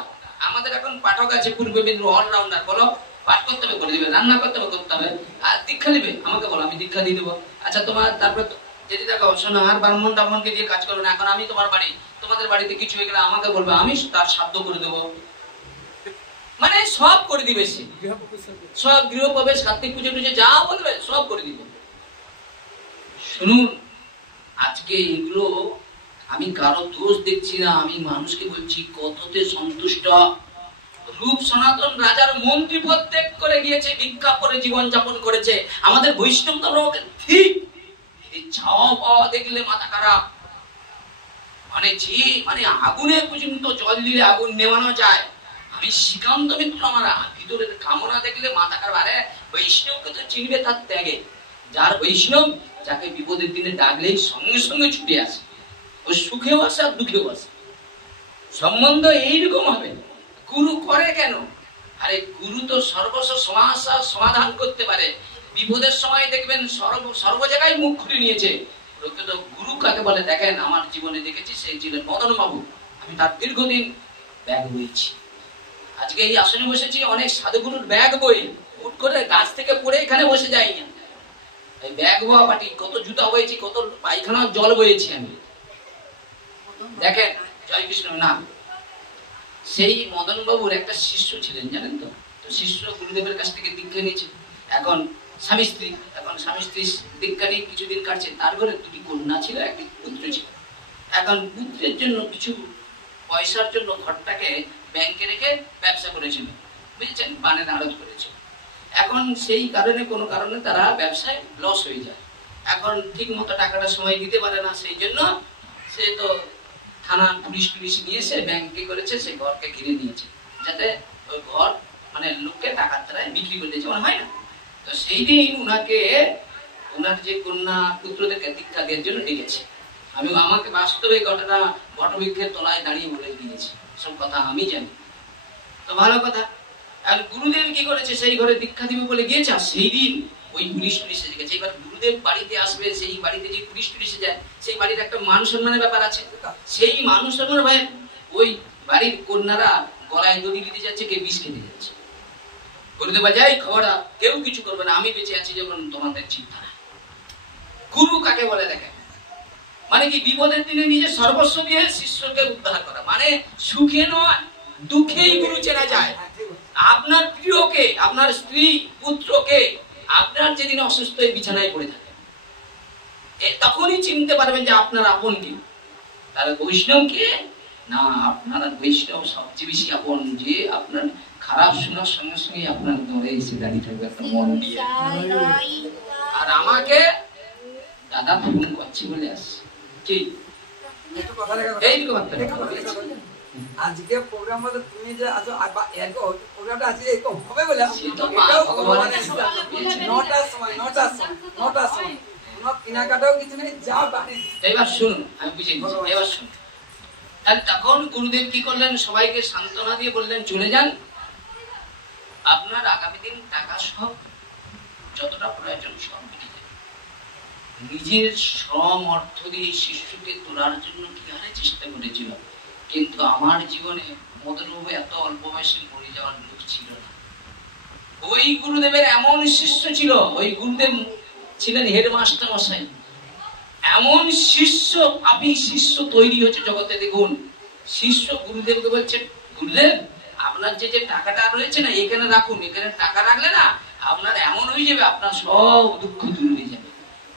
আমাদের এখন পাঠক আছে পূর্ব মেদিনীপুর, অলরাউন্ডার। বলো পাঠ করতে হবে করে দিবে, রান্না করতে হবে করতে হবে, আর দীক্ষা দিবে আমাকে বলো, আমি দীক্ষা দিয়ে দেবো। আচ্ছা তোমার তারপরে যদি দেখো শোনো আর ব্রাহ্মণ টাহ্মণকে দিয়ে কাজ করো না, এখন আমি তোমার বাড়ি, তোমাদের বাড়িতে কিছু হয়ে গেলে আমাকে বলবে, আমি তার সাধ্য করে দেবো। মানে সব করে দিবে সে, সব গৃহপ্রবেশ কার্তিক পুজো টুজো যা বলবে সব করে দিবে। শুনুন আজকে এগুলো আমি কারো দোষ দেখছি না, আমি মানুষকে বলছি কততে সন্তুষ্ট। রূপ সনাতন রাজার মন্ত্রী পদ ত্যাগ করে গিয়েছে, ভিক্ষা করে জীবন যাপন করেছে। আমাদের বৈষ্ণব ধর্ম ঠিক ছাওয়া পাওয়া দেখলে মাথা খারাপ। মানে আগুনে পর্যন্ত জল দিলে আগুন নেওয়ানো যায়। আমি শ্রীকান্ত মিত্র, আমার ভিতরের কামনা দেখলে মাথা খারাপ। আরে বৈষ্ণবকে তো চিনবে তার ত্যাগে। যার বৈষ্ণব, যাকে বিপদের দিনে ডাকলেই সঙ্গে সঙ্গে ছুটে আসে, ও সুখেও আসে আর দুঃখেও আসে। সম্বন্ধ এইরকম হবে। গুরু করে কেন? আরে গুরু তো সর্বস্ব সমস্যার সমাধান করতে পারে। বিপদের সময় দেখবেন সর্ব জায়গায় মুখ খুলে নিয়েছে। গুরু কাকে বলে দেখেন, আমার জীবনে দেখেছি সেই ছিলেন মদন বাবু। আমি তার দীর্ঘদিন ব্যাগ বইছি। আজকে এই আসনে বসেছি, অনেক সাধুগুরুর ব্যাগ বই, হুট করে গাছ থেকে পড়ে এখানে বসে যাই না। এই ব্যাগ বওয়া পাটি, কত জুতা বয়েছি, কত পায়খানার জল বয়েছি আমি। দেখেন জয় কৃষ্ণ নাম। সেই মদন বাবুর একটা শিষ্য ছিলেন জানেন তো। তো শিষ্য গুরুদেবের কাছ থেকে দীক্ষা নিয়েছে। এখন স্বামী স্ত্রী, এখন স্বামী স্ত্রী দীক্ষা নিয়ে কিছুদিন কাটছে। তার ঘরে দুটি কন্যা ছিল, একটি পুত্র ছিল। এখন পুত্রের জন্য কিছু পয়সার জন্য ঘরটাকে ব্যাংকে রেখে ব্যবসা করেছিল, বুঝেছেন, বানের আড়ত করেছিল। এখন সেই কারণে কোনো কারণে তারা ব্যবসায় লস হয়ে যায়। এখন ঠিক মতো টাকাটা সময় দিতে পারে না, সেই জন্য সে তো থানা পুলিশ নিয়ে সে ব্যাংকে করেছে, সে ঘরকে ঘিরে নিয়েছে, যাতে ওই ঘর মানে লোককে টাকার দ্বারা বিক্রি করে দিয়েছে, মনে হয় না। তো সেই দিন ওনার যে কন্যা পুত্রদেরকে দীক্ষা দেওয়ার জন্য ডেকেছে। আমাকে বাস্তবে ঘটনা বটবৃক্ষের তলায় দাঁড়িয়ে বলে দিয়েছে, সব কথা আমি জানি। তো ভালো কথা। আর গুরুদেব কি করেছে, সেই ঘরে দীক্ষা দিবে বলে গিয়েছে। আর সেই দিন ওই পুলিশে গেছে। এবার গুরুদেব বাড়িতে আসবে, সেই বাড়িতে যে পুলিশে যায়, সেই বাড়ির একটা মান সম্মানের ব্যাপার আছে। সেই মান সম্মান ভাই ওই বাড়ির কন্যারা গলায় দড়ি দিতে যাচ্ছে, কে বিষ খেতে যাচ্ছে। গুরুদেব যাই খবর, কেউ কিছু করবে না, আমি বেঁচে আছি যখন তোমাদের চিন্তা না। গুরু কাকে বলে দেখেন, মানে কি বিপদের দিনে নিজে সর্বস্ব দিয়ে শিষ্যকে উদ্ধার করা। মানে সুখে নয় দুঃখেই গুরু চেনা যায়। আপনার প্রিয়কে, আপনার স্ত্রী পুত্রকে, আপনার যেদিন অসুস্থ হয়ে বিছানায় পড়ে থাকে, তখনই চিনতে পারবেন যে আপনার আপন কি। তাহলে বৈষ্ণব কে না, আপনার বৈষ্ণব সবচেয়ে বেশি আপন, যে আপনার খারাপ শোনার সঙ্গে সঙ্গে আপনার দরে এসে দাঁড়িয়ে থাকবে একটা মন দিয়ে। আর আমাকে দাদা ফোন করছি বলে আসছে কি আজকে প্রোগ্রাম মধ্যে তুমি যে আছো, প্রোগ্রামটা আজকে এরকম হবে বলে নটার সময় কোনো কেনাকাটাও কিছু নেই, যা বাড়ি। এবার শুনুন, আমি বুঝে নিচ্ছি, এবার শুনুন। তখন গুরুদেব কি করলেন, সবাইকে সান্ত্বনা দিয়ে বললেন চলে যান, আপনার আগামী দিন টাকা সব যতটা প্রয়োজন সব মিটে যাবে। নিজের শ্রম অর্থ দিয়ে শিষ্যকে তোলার জন্য কি হারে চেষ্টা করেছিল, কিন্তু আমার জীবনে মদনবাবু এত অল্প বয়সে মরে যাওয়ার লোক ছিল না। ওই গুরুদেবের এমন শিষ্য ছিল, ওই গুরুদেব ছিলেন হেডমাস্টার মশাই, এমন শিষ্য পাপী শিষ্য তৈরি হচ্ছে জগতে। দেখুন, শিষ্য গুরুদেবকে বলছে, গুরুদেব আপনার যে যে টাকাটা রয়েছে না এখানে রাখুন, এখানে টাকা রাখলে না আপনার এমন হয়ে যাবে, আপনার সব দুঃখ দূর হয়ে যাবে।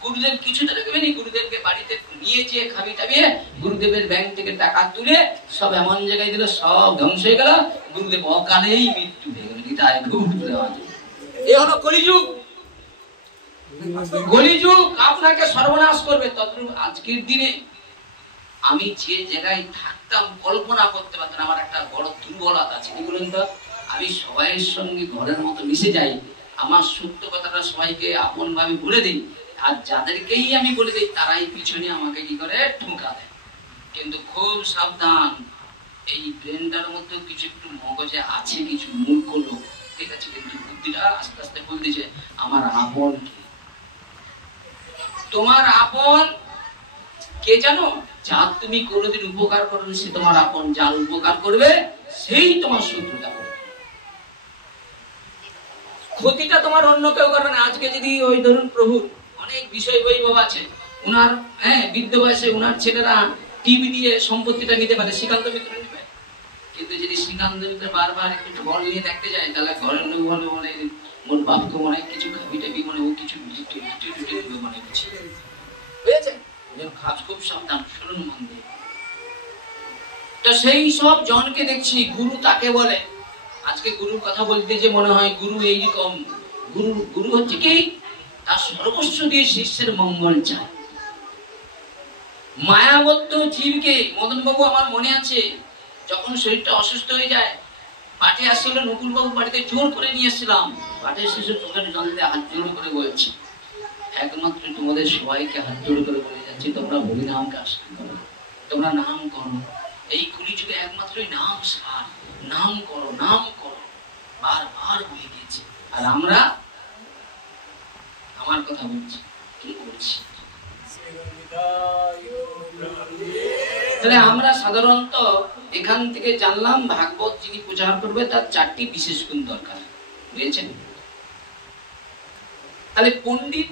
গুরুদেব কিছুটা রাখবেনি, গুরুদেবকে বাড়িতে নিয়ে যেয়ে খাবি টাবিয়ে গুরুদেবের ব্যাংক থেকে টাকা তুলে সব এমন জায়গায় দিল, সব ধ্বংস হয়ে গেল, গুরুদেব অকালেই মৃত্যু হয়ে গেল। গীতায় খুব এ হলো কলিযুগ। কলিযুগ আপনাকে সর্বনাশ করবে। তদ্রূপ আজকের দিনে আমি যে জায়গায় থাকতাম কল্পনা করতে পারতাম। আমার একটা বড় দুর্বলতা আছে, কি বলুন তো, আমি সবাইয়ের সঙ্গে ঘরের মতো মিশে যাই, আমার সত্য কথাটা সবাইকে আপন ভাবে বলে দিই, আর যাদেরকেই আমি বলে দিই তারাই পিছনে আমাকে কি করে ঠুকা দেয়। কিন্তু খুব সাবধান, এই ব্রেনটার মধ্যে কিছু একটু মগজে আছে কিছু মূর্খ লোক, ঠিক আছে, কিন্তু বুদ্ধিটা আস্তে আস্তে বলে দিচ্ছে আমার আপন কি। তোমার আপন কে জানো? যার তুমি কোনোদিন উপকার করবে সে তোমার আপন, যার উপকার করবে সেই তোমার শত্রুতা করবে। ক্ষতিটা তোমার অন্য কেউ করবে না। আজকে যদি ওই ধরুন প্রভু অনেক বিষয় বৈভব আছে, উনার বৃদ্ধ বয়সে উনার ছেলেরা টিভি দিয়ে সম্পত্তিটা নিতে পারে, শ্রীকান্ত মিত্র নিবে। কিন্তু যদি শ্রীকান্ত মিত্র বারবার একটু ঢল নিয়ে দেখতে যায়, তাহলে ঘরের লোক বলে মনে মোর বাপকে মনে কিছু খাবি টাবি মনে ও কিছু মনে বুঝি হয়েছে। খুব সাবধান, শুনুন মন দিয়ে। তো সেই সব জনকে দেখছি গুরু তাকে বলে। আজকে গুরুর কথা বলতে যে মনে হয় গুরু এইরকম। গুরু হচ্ছে কি, তার সর্বস্ব দিয়ে শিষ্যের মঙ্গল চায়। মায়াবদ্ধ জীবকে, মদনবাবু আমার মনে আছে যখন শরীরটা অসুস্থ হয়ে যায়, পাঠে আসছিল নকুলবাবু বাড়িতে জোর করে নিয়ে এসেছিলাম। পাঠের শিশু চোখের জল দিয়ে হাত জোর করে বলছে, একমাত্র তোমাদের সবাইকে হাত জোর করে বলে যাচ্ছি তোমরা হরিনামকে আশ্রয় করো, তোমরা নাম করো। এই কলিযুগে একমাত্রই নাম সার, নাম করো, নাম করো, বারবার বলে দিয়েছে। আর আমরা, আমার কথা বলছি, কি করছি? তাহলে আমরা সাধারণত এখান থেকে জানলাম ভাগবত যিনি প্রচার করবে তার 4টি বিশেষ গুণ দরকার, বুঝেছেন? তাহলে পণ্ডিত,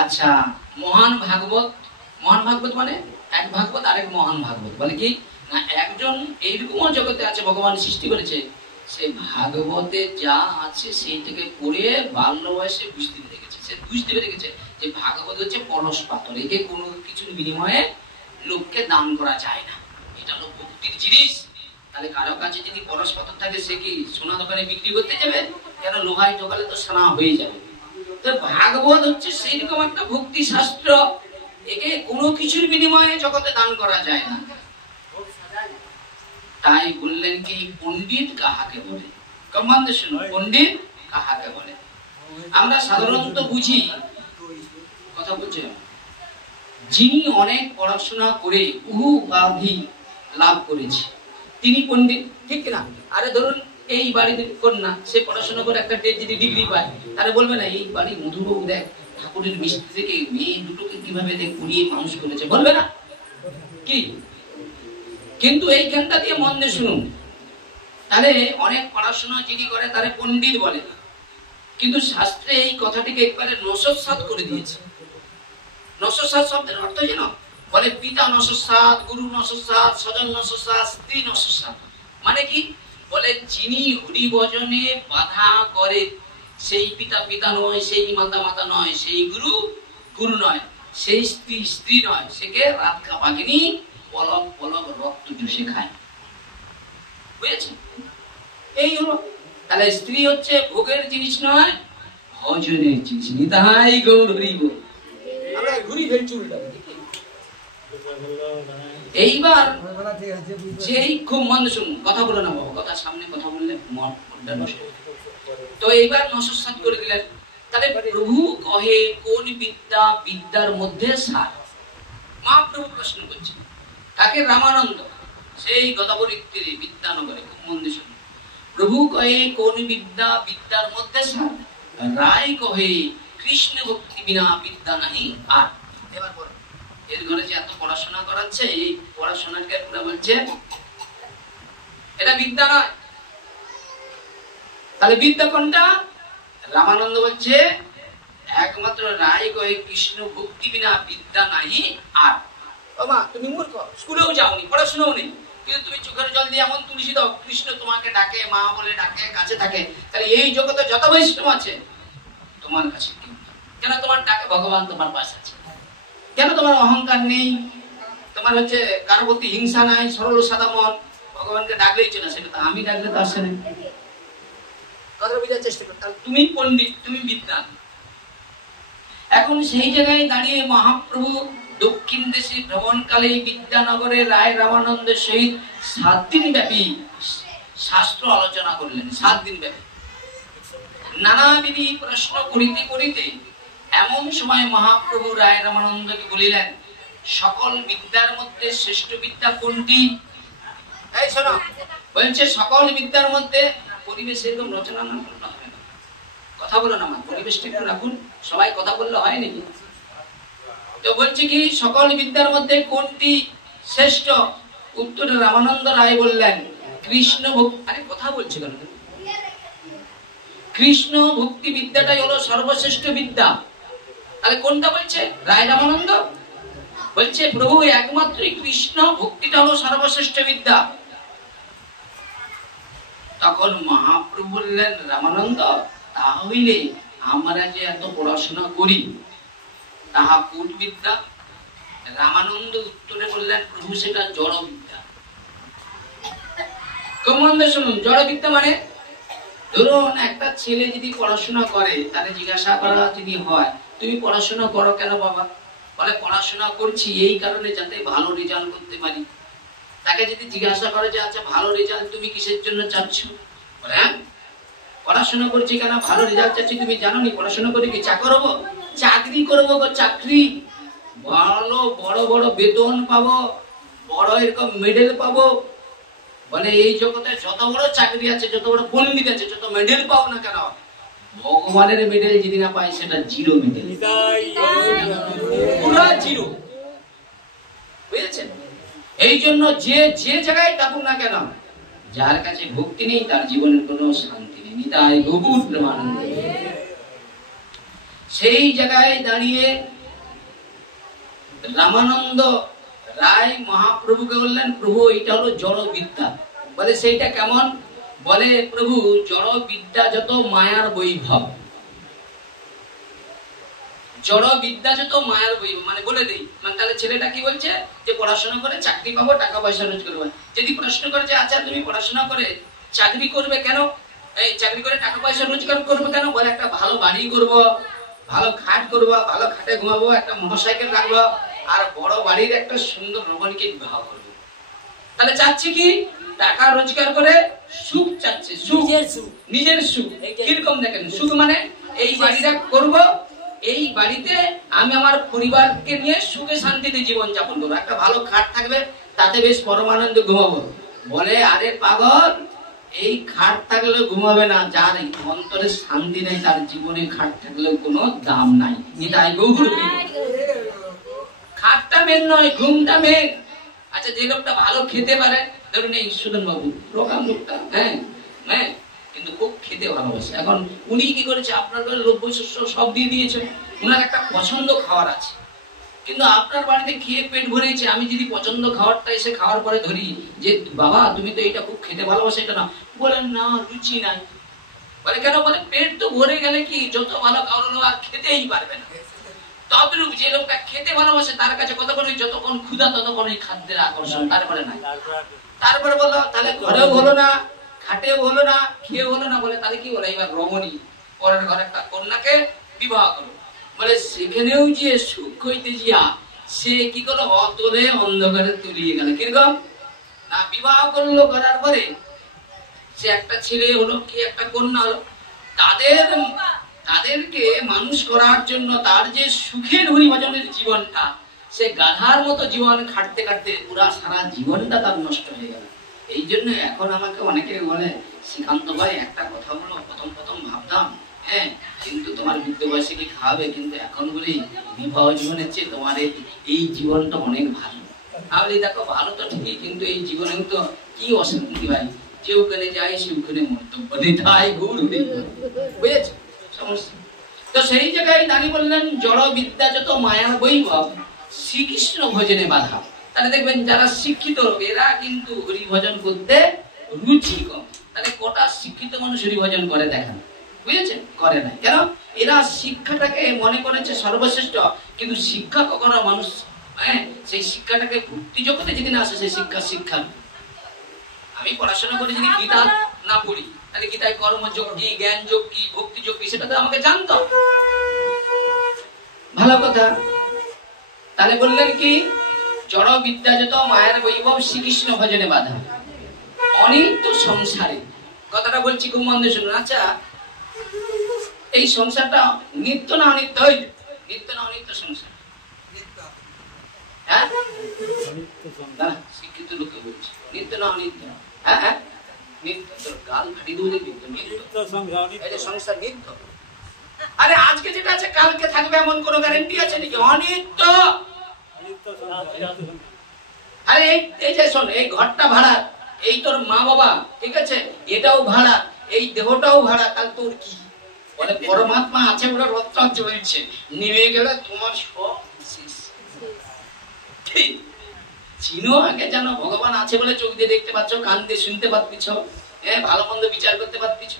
আচ্ছা, মহান ভাগবত। মহান ভাগবত মানে এক ভাগবত আরেক মহান ভাগবত বলে কি না, একজন এইরকম জগতে আছে ভগবান সৃষ্টি করেছে, সে ভাগবতে যা আছে সেইটাকে পড়ে বাল্য বয়সে বুঝতে পেরে গেছে। সে বুঝতে পেরে গেছে যে ভাগবত হচ্ছে পরশ পাথর, একে কোনো কিছুর বিনিময়ে লোককে দান করা যায় না, এটা হলো ভক্তির জিনিস। তাহলে কারো কাছে যদি পরশ পাথর থাকে সে কি সোনা দোকানে বিক্রি করতে যাবে? কেন, লোহায় ঢোকালে তো সোনা হয়ে যাবে। তো ভাগবত হচ্ছে সেই রকম একটা ভক্তি শাস্ত্র, একে কোনো কিছুর বিনিময়ে জগতে দান করা যায় না। তাই বললেন কি, পণ্ডিত কাহাকে বলে? কমান্ড শুনুন, পণ্ডিত কাহাকে বলে? আমরা সাধারণত বুঝি, কথা বলছি, যিনি অনেক পড়াশোনা করে বহু উপাধি লাভ করেছে তিনি পণ্ডিত, ঠিক না? আরে ধরুন এই বাড়ির কন্যা, সে পড়াশোনা করে একটা যদি ডিগ্রি পায়, তাহলে বলবে না এই বাড়ি মধুবাবু দেখ ঠাকুরের মিস্ত্রি থেকে মেয়ে দুটোকে কিভাবে কুড়িয়ে মানুষ করেছে, বলবে না কি? কিন্তু এইখানটা দিয়ে মন দিয়ে শুনুন, তাহলে অনেক পড়াশোনা যিনি করে তারে পণ্ডিত বলে, কিন্তু শাস্ত্রে এই কথাটিকে একবারে নস্যাৎ করে দিয়েছে। নস্যাৎ শব্দের অর্থ যেন বলে পিতা নস্যাৎ, গুরু নস্যাৎ, স্বজন নস্যাৎ, স্ত্রী নস্যাৎ। মানে কি বলে, যিনি হরি ভজনে বাধা করে সেই পিতা পিতা নয়, সেই মাতা মাতা নয়, সেই গুরু গুরু নয়, সেই স্ত্রী স্ত্রী নয়, সেকে রাত খাপাকিনি পলক পলক রক্ত চুষে খায়, বুঝেছেন? এই হলো। তাহলে স্ত্রী হচ্ছে ভোগের জিনিস নয়, ভজনের জিনিস। নিতাই গৌর হরি বল। আমরা ঘুরি ফেলছি উল্টা। এইবার যেই খুব মন শুনুন, কথা বলে না বাবা, কথা সামনে কথা বললে মনটা নষ্ট। তো এইবার নস্যাৎ করে দিলেন। তাহলে প্রভু কহে কোন বিদ্যা বিদ্যার মধ্যে সার? মহাপ্রভু প্রশ্ন করছেন তাকে, রামানন্দ সেই গোদাবরী তীরে বিদ্যানগরে, খুব মন দিয়ে শুনুন। প্রভু কহে কোন বিদ্যা বিদ্যার মধ্যে সার? রায় কহে কৃষ্ণ ভক্তি বিনা বিদ্যা নাহি আর। এবার বল, এর ঘরে যে এত পড়াশোনা করাচ্ছে, এই পড়াশোনাকে পুরো বলছে এটা বিদ্যা নয়। তাহলে বিদ্যা কোনটা? রামানন্দ বলছে একমাত্র রায় কহে কৃষ্ণ ভক্তি বিনা বিদ্যা নাহি আর। ও মা, তুমি মূর্খ, স্কুলেও যাওনি, পড়াশোনাও নেই, কিন্তু তুমি চোখের জল দিয়ে এমন তুলসী দাও কৃষ্ণ তোমাকে ডাকে, মা বলে ডাকে, কাছে থাকে। তাহলে এই জগতে যত বৈষ্ণব আছে তোমার কাছে কেন? তোমার ডাকে ভগবান তোমার পাশে আছে। কেন তোমার অহংকার নেই? তোমার হচ্ছে কারো প্রতি হিংসা নাই, সরল সাদা মন, ভগবানকে ডাকলেই চলে। সেটা তো আমি ডাকলে তো আসে না। কথা বোঝার চেষ্টা করো। তাহলে তুমি পণ্ডিত, তুমি বিদ্বান। এখন সেই জায়গায় দাঁড়িয়ে মহাপ্রভু দক্ষিণ দেশে ভ্রমণকালে বিদ্যানগরে রায় রামানন্দের সহিত 7 দিন ব্যাপী শাস্ত্র আলোচনা করলেন। 7 দিন ব্যাপী নানাবিধি প্রশ্ন করিতে করিতে এমন সময় মহাপ্রভু রায় রামানন্দকে বলিলেন, সকল বিদ্যার মধ্যে শ্রেষ্ঠ বিদ্যা কোনটি? এই শোনো, বলছে সকল বিদ্যার মধ্যে। পরিবেশ এরকম রচনা না করলে হবে না। কথা বলো না, পরিবেশটা একটু রাখুন, সবাই কথা বললে হয় নাকি? তো বলছে কি সকল বিদ্যার মধ্যে কোনটি শ্রেষ্ঠ? উত্তরে রামানন্দ রায় বললেন কৃষ্ণ ভক্তি। আরে কথা বলছে কেন? কৃষ্ণ ভক্তি বিদ্যাটাই হলো সর্বশ্রেষ্ঠ বিদ্যা। তাহলে কোনটা বলছে রায় রামানন্দ? বলছে প্রভু একমাত্রই কৃষ্ণ ভক্তিটা হলো সর্বশ্রেষ্ঠ বিদ্যা। তখন মহাপ্রভু বললেন, রামানন্দ, তাহলে আমরা যে এত পড়াশোনা করি তাহা কোন বিদ্যা? রামানন্দ উত্তরে বললেন, প্রভু সেটা জড় বিদ্যা। কমন্দ শুনুন, জড় বিদ্যা মানে ধরুন একটা ছেলে যদি পড়াশোনা করে, তাহলে জিজ্ঞাসা করা যদি হয়, তুমি পড়াশোনা করো কেন বাবা? বলে পড়াশোনা করছি এই কারণে যাতে ভালো রেজাল্ট করতে পারি। তাকে যদি জিজ্ঞাসা করে যে আচ্ছা ভালো রেজাল্ট তুমি কিসের জন্য চাচ্ছ? বলে পড়াশোনা করছি কেন, ভালো রেজাল্ট চাচ্ছি। তুমি জানো নি পড়াশোনা করে কি চাকর হবো? চাকরি করবো গো, চাকরি। ভালো বড় বড় বেতন পাবো, বড় এরকম মেডেল পাবো। বলে এই জগতে যত বড় চাকরি আছে, যত বড় পণ্ডিত আছে, যত মেডেল পাও না কেন, ভগবানের মেডেল যদি না পাই সেটা জিরো মেডেল, পুরো জিরো। বুঝেছেন? এই জন্য যে যে জায়গায় থাকুক না কেন, যার কাছে ভক্তি নেই তার জীবনের কোনো শান্তি নেই। নিতাই গৌর প্রেমানন্দ। সেই জায়গায় দাঁড়িয়ে রামানন্দ রায় মহাপ্রভুকে বললেন, প্রভু এটা হলো জড় বিদ্যা। বলে সেইটা কেমন? বলে প্রভু জড় বিদ্যা যত মায়ার বৈভব, জড় বিদ্যা যত মায়ার বৈভব। মানে বলে দেই, মানে তাহলে ছেলেটা কি বলছে যে পড়াশোনা করে চাকরি পাবো, টাকা পয়সা রোজগার করবো। যদি প্রশ্ন করে যে আচ্ছা তুমি পড়াশোনা করে চাকরি করবে কেন, এই চাকরি করে টাকা পয়সা রোজগার করবে কেন? বলে একটা ভালো বাড়ি করব, ভালো খাট করবো, ভালো খাটে ঘুমাবো, একটা মোটরসাইকেল রাখবো, আর বড় বাড়ির একটা সুন্দর রমণীকে বিবাহ করবো। তাহলে চাচ্ছে কি? টাকা রোজগার করে সুখ চাচ্ছে, সুখ, নিজের সুখ। কিরকম দেখেন সুখ? মানে এই বাড়িটা করব, এই বাড়িতে আমি আমার পরিবারকে নিয়ে সুখে শান্তিতে জীবন যাপন করবো, একটা ভালো খাট থাকবে, তাতে বেশ পরমানন্দে ঘুমাবো। বলে আরে পাগল, এই খাট থাকলেও ঘুমাবে না, যার অন্তরে শান্তি নেই তার জীবনে খাট থাকলেও কোনো দাম নাই। নিতাই গৌর। খাটটা মেন নয়, ঘুমটা মেন। আচ্ছা যে লোকটা ভালো খেতে পারে, ধরুন এই সুদন বাবু প্রোগ্রাম লোকটা, হ্যাঁ হ্যাঁ, কিন্তু খুব খেতে ভালোবাসে। এখন উনি কি করেছে, আপনার ঘরে দ্রব্য শস্য সব দিয়ে দিয়েছে, উনার একটা পছন্দ খাবার আছে, কিন্তু আপনার বাড়িতে খেয়ে পেট ভরেছে। আমি যদি পছন্দ খাবারটা এসে খাওয়ার পরে ধরি যে বাবা তুমি তো এটা খুব খেতে ভালোবাসো, এটা না, বলেন না রুচি নাই। বলে কেন? বলে পেট তো ভরে গেলে কি যত ভালো খাবার হলো আর খেতেই পারবে না। তদ্রূপ যে লোকটা খেতে ভালোবাসে তার কাছে কতক্ষণ যতক্ষণ ক্ষুধা ততক্ষণ এই খাদ্যের আকর্ষণ, তারপরে নাই। তারপরে বললো তাহলে ঘরেও হলো না, খাটেও হলো না, খেয়ে হলো না। বলে তাহলে কি বলে, এবার রমণী পরের ঘরে একটা কন্যাকে বিবাহ করো। বলে সেখানেও যে সুখ হইতে জিয়া সে কি করলো, অতলে অন্ধকারে তলিয়ে গেল। কিরকম না, বিবাহ করলো, করার পরে সে একটা ছেলে হলো কি একটা কন্যা হলো, তাদেরকে মানুষ করার জন্য তার যে সুখের হরিভজনের জীবনটা, সে গাধার মতো জীবন খাটতে খাটতে পুরা সারা জীবনটা তার নষ্ট হয়ে গেল। এই জন্য এখন আমাকে অনেকে বলে, শ্রীকান্ত ভাই একটা কথা বলো, প্রথম ভাবতাম হ্যাঁ কিন্তু তোমার বৃদ্ধ বয়সে কি খাওয়াবে, কিন্তু এখন বলি বিবাহ জীবনের চেয়ে তোমার এই জীবনটা অনেক ভালো। তাহলে দেখো ভালো তো ঠিকই, কিন্তু এই জীবনেও তো কি অশান্তি ভাই, যে ওখানে যায় সে ওখানে মন্তব্য নিতাই গৌর বুঝেছ সমস্যা। তো সেই জায়গায় দাঁড়িয়ে বললেন জড় বিদ্যা যত মায়ার বৈভব শ্রীকৃষ্ণ ভজনে বাধা। তাহলে দেখবেন যারা শিক্ষিত লোক এরা কিন্তু হরি ভজন করতে রুচি কম। তাহলে কটা শিক্ষিত মানুষ হরি ভজন করে দেখান, বুঝেছেন? করে না। কেন? এরা শিক্ষাটাকে মনে করেছে সর্বশ্রেষ্ঠ, কিন্তু শিক্ষা কখনো মানুষ সেই শিক্ষাটাকে ভক্তি জগতে যেদিন আসে সেই শিক্ষা আমি পড়াশোনা করে যদি গীতা না পড়ি তাহলে গীতায় কর্মযোগ কি, জ্ঞান যোগ কি, ভক্তি যোগ কি সেটা তো আমাকে জানতে হবে। ভালো কথা। তাহলে বললেন কি জড় বিদ্যা যত মায়ের বৈভব শ্রীকৃষ্ণ ভজনে বাধা অনিত্য সংসারে। কথাটা বলছি খুব মন দিয়ে শুনুন। আচ্ছা এই সংসারটা নিত্য না অনিত্য? নিত্য না অনিত্য সংসার? হ্যাঁ শিক্ষিত লোকে বলছি নিত্য না অনিত্য? হ্যাঁ হ্যাঁ নিত্য। তোর গাল ফাটি দেবো দেখবি তো নিত্য সংসার নিত্য। আরে আজকে যেটা আছে কালকে থাকবে এমন কোনো গ্যারান্টি আছে নাকি? অনিত্য। আরে এই যে শোন এই ঘরটা ভাড়া, এই তোর মা বাবা ঠিক আছে এটাও ভাড়া, এই দেহটাও ভাড়া, তাহলে তোর কি বলে? পরমাত্মা আছে বলে রত্ন চলছে, নেমে গেলে তোমার সব শেষ। ঠিক চিনো আগে জানো ভগবান আছে বলে চোখ দিয়ে দেখতে পাচ্ছ, কান দিয়ে শুনতে পাচ্ছ, ভালো মন্দ বিচার করতে পাচ্ছ।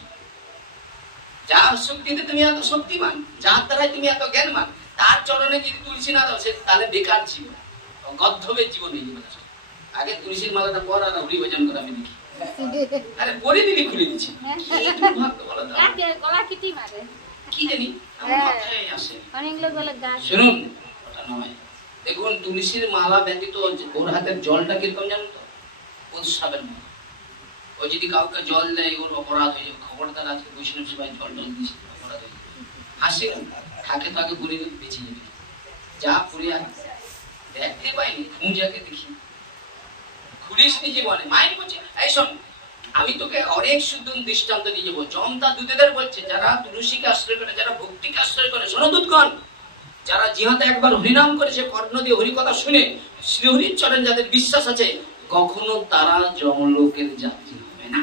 যার শক্তিতে তুমি এত শক্তিমান, যার দ্বারাই তুমি এত জ্ঞানমান, তার চরণে যদি তুলসী না দাও সে তাহলে বেকার জীবন, গদ্ধবের জীবন এই জীবন। আগে তুলসীর মালাটা পর আর হরি ভজন করে আমি দেখি। আরে পরে দিলি খুলে দিচ্ছি কি জানি আমার মাথায় আসে। শুনুন ওটা নয়, দেখুন তুলসীর মালা ব্যতীত ওর হাতের জলটা কিরকম জানো তো? উৎসবের মতো। ও যদি কাউকে জল দেয় ওর অপরাধ হয়ে যাবে। খবরদার আজকে বৈষ্ণব সবাই জল দিয়েছে অপরাধ হয়ে যাবে। হাসে থাকে তো আগে ঘুরে বেঁচে যাবে। যা পুরে দেখতে পাইনি খুঁজাকে দেখি ঘুরিস নি জীবনে। মাইন বলছে এই শোন আমি তোকে অনেক শুদ্ধ দৃষ্টান্ত দিয়ে যাবো। জমতা দূতেদের বলছে যারা তুলসীকে আশ্রয় করে, যারা ভক্তিকে আশ্রয় করে, শোনো দূতগণ, যারা জিহাতে একবার হরিনাম করেছে, কর্ণ দিয়ে হরি কথা শুনে শ্রীহরির চরণ যাদের বিশ্বাস আছে, কখনো তারা যমলোকের যাত্রী হবে না।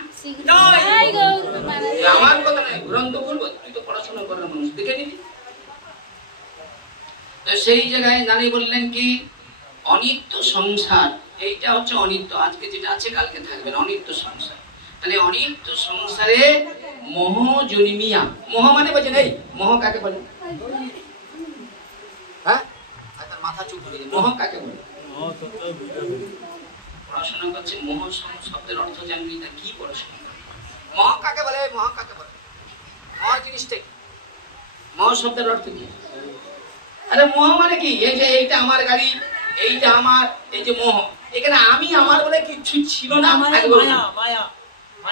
আমার কথা নয়, গ্রন্থ বলবো, তুই তো পড়াশোনা করার মানুষ, দেখে নিবি। সেই জায়গায় দাঁড়িয়ে বললেন কি অনিত্য সংসার, এইটা হচ্ছে অনিত্য। আজকে যেটা আছে কালকে থাকবে না, অনিত্য সংসার। তাহলে অনিত্য সংসারে মোহ জন্মিয়া। মোহ মানে বলছেন এই মোহ কাকে বলে? হ্যাঁ মাথা চুপ করে মোহ কাকে বলে? পড়াশোনা করছে মোহ শব্দের অর্থ জানবি না কি পড়াশোনা? মোহ কাকে বলে? মোহ কাকে বলে? মোহ জিনিসটা কি? মোহ শব্দের অর্থ কি? আরে মোহ মানে কি? এই যে এইটা আমার গাড়ি, এইটা আমার, এই যে মোহ, এখানে আমি আমার বলে কিছু ছিল না।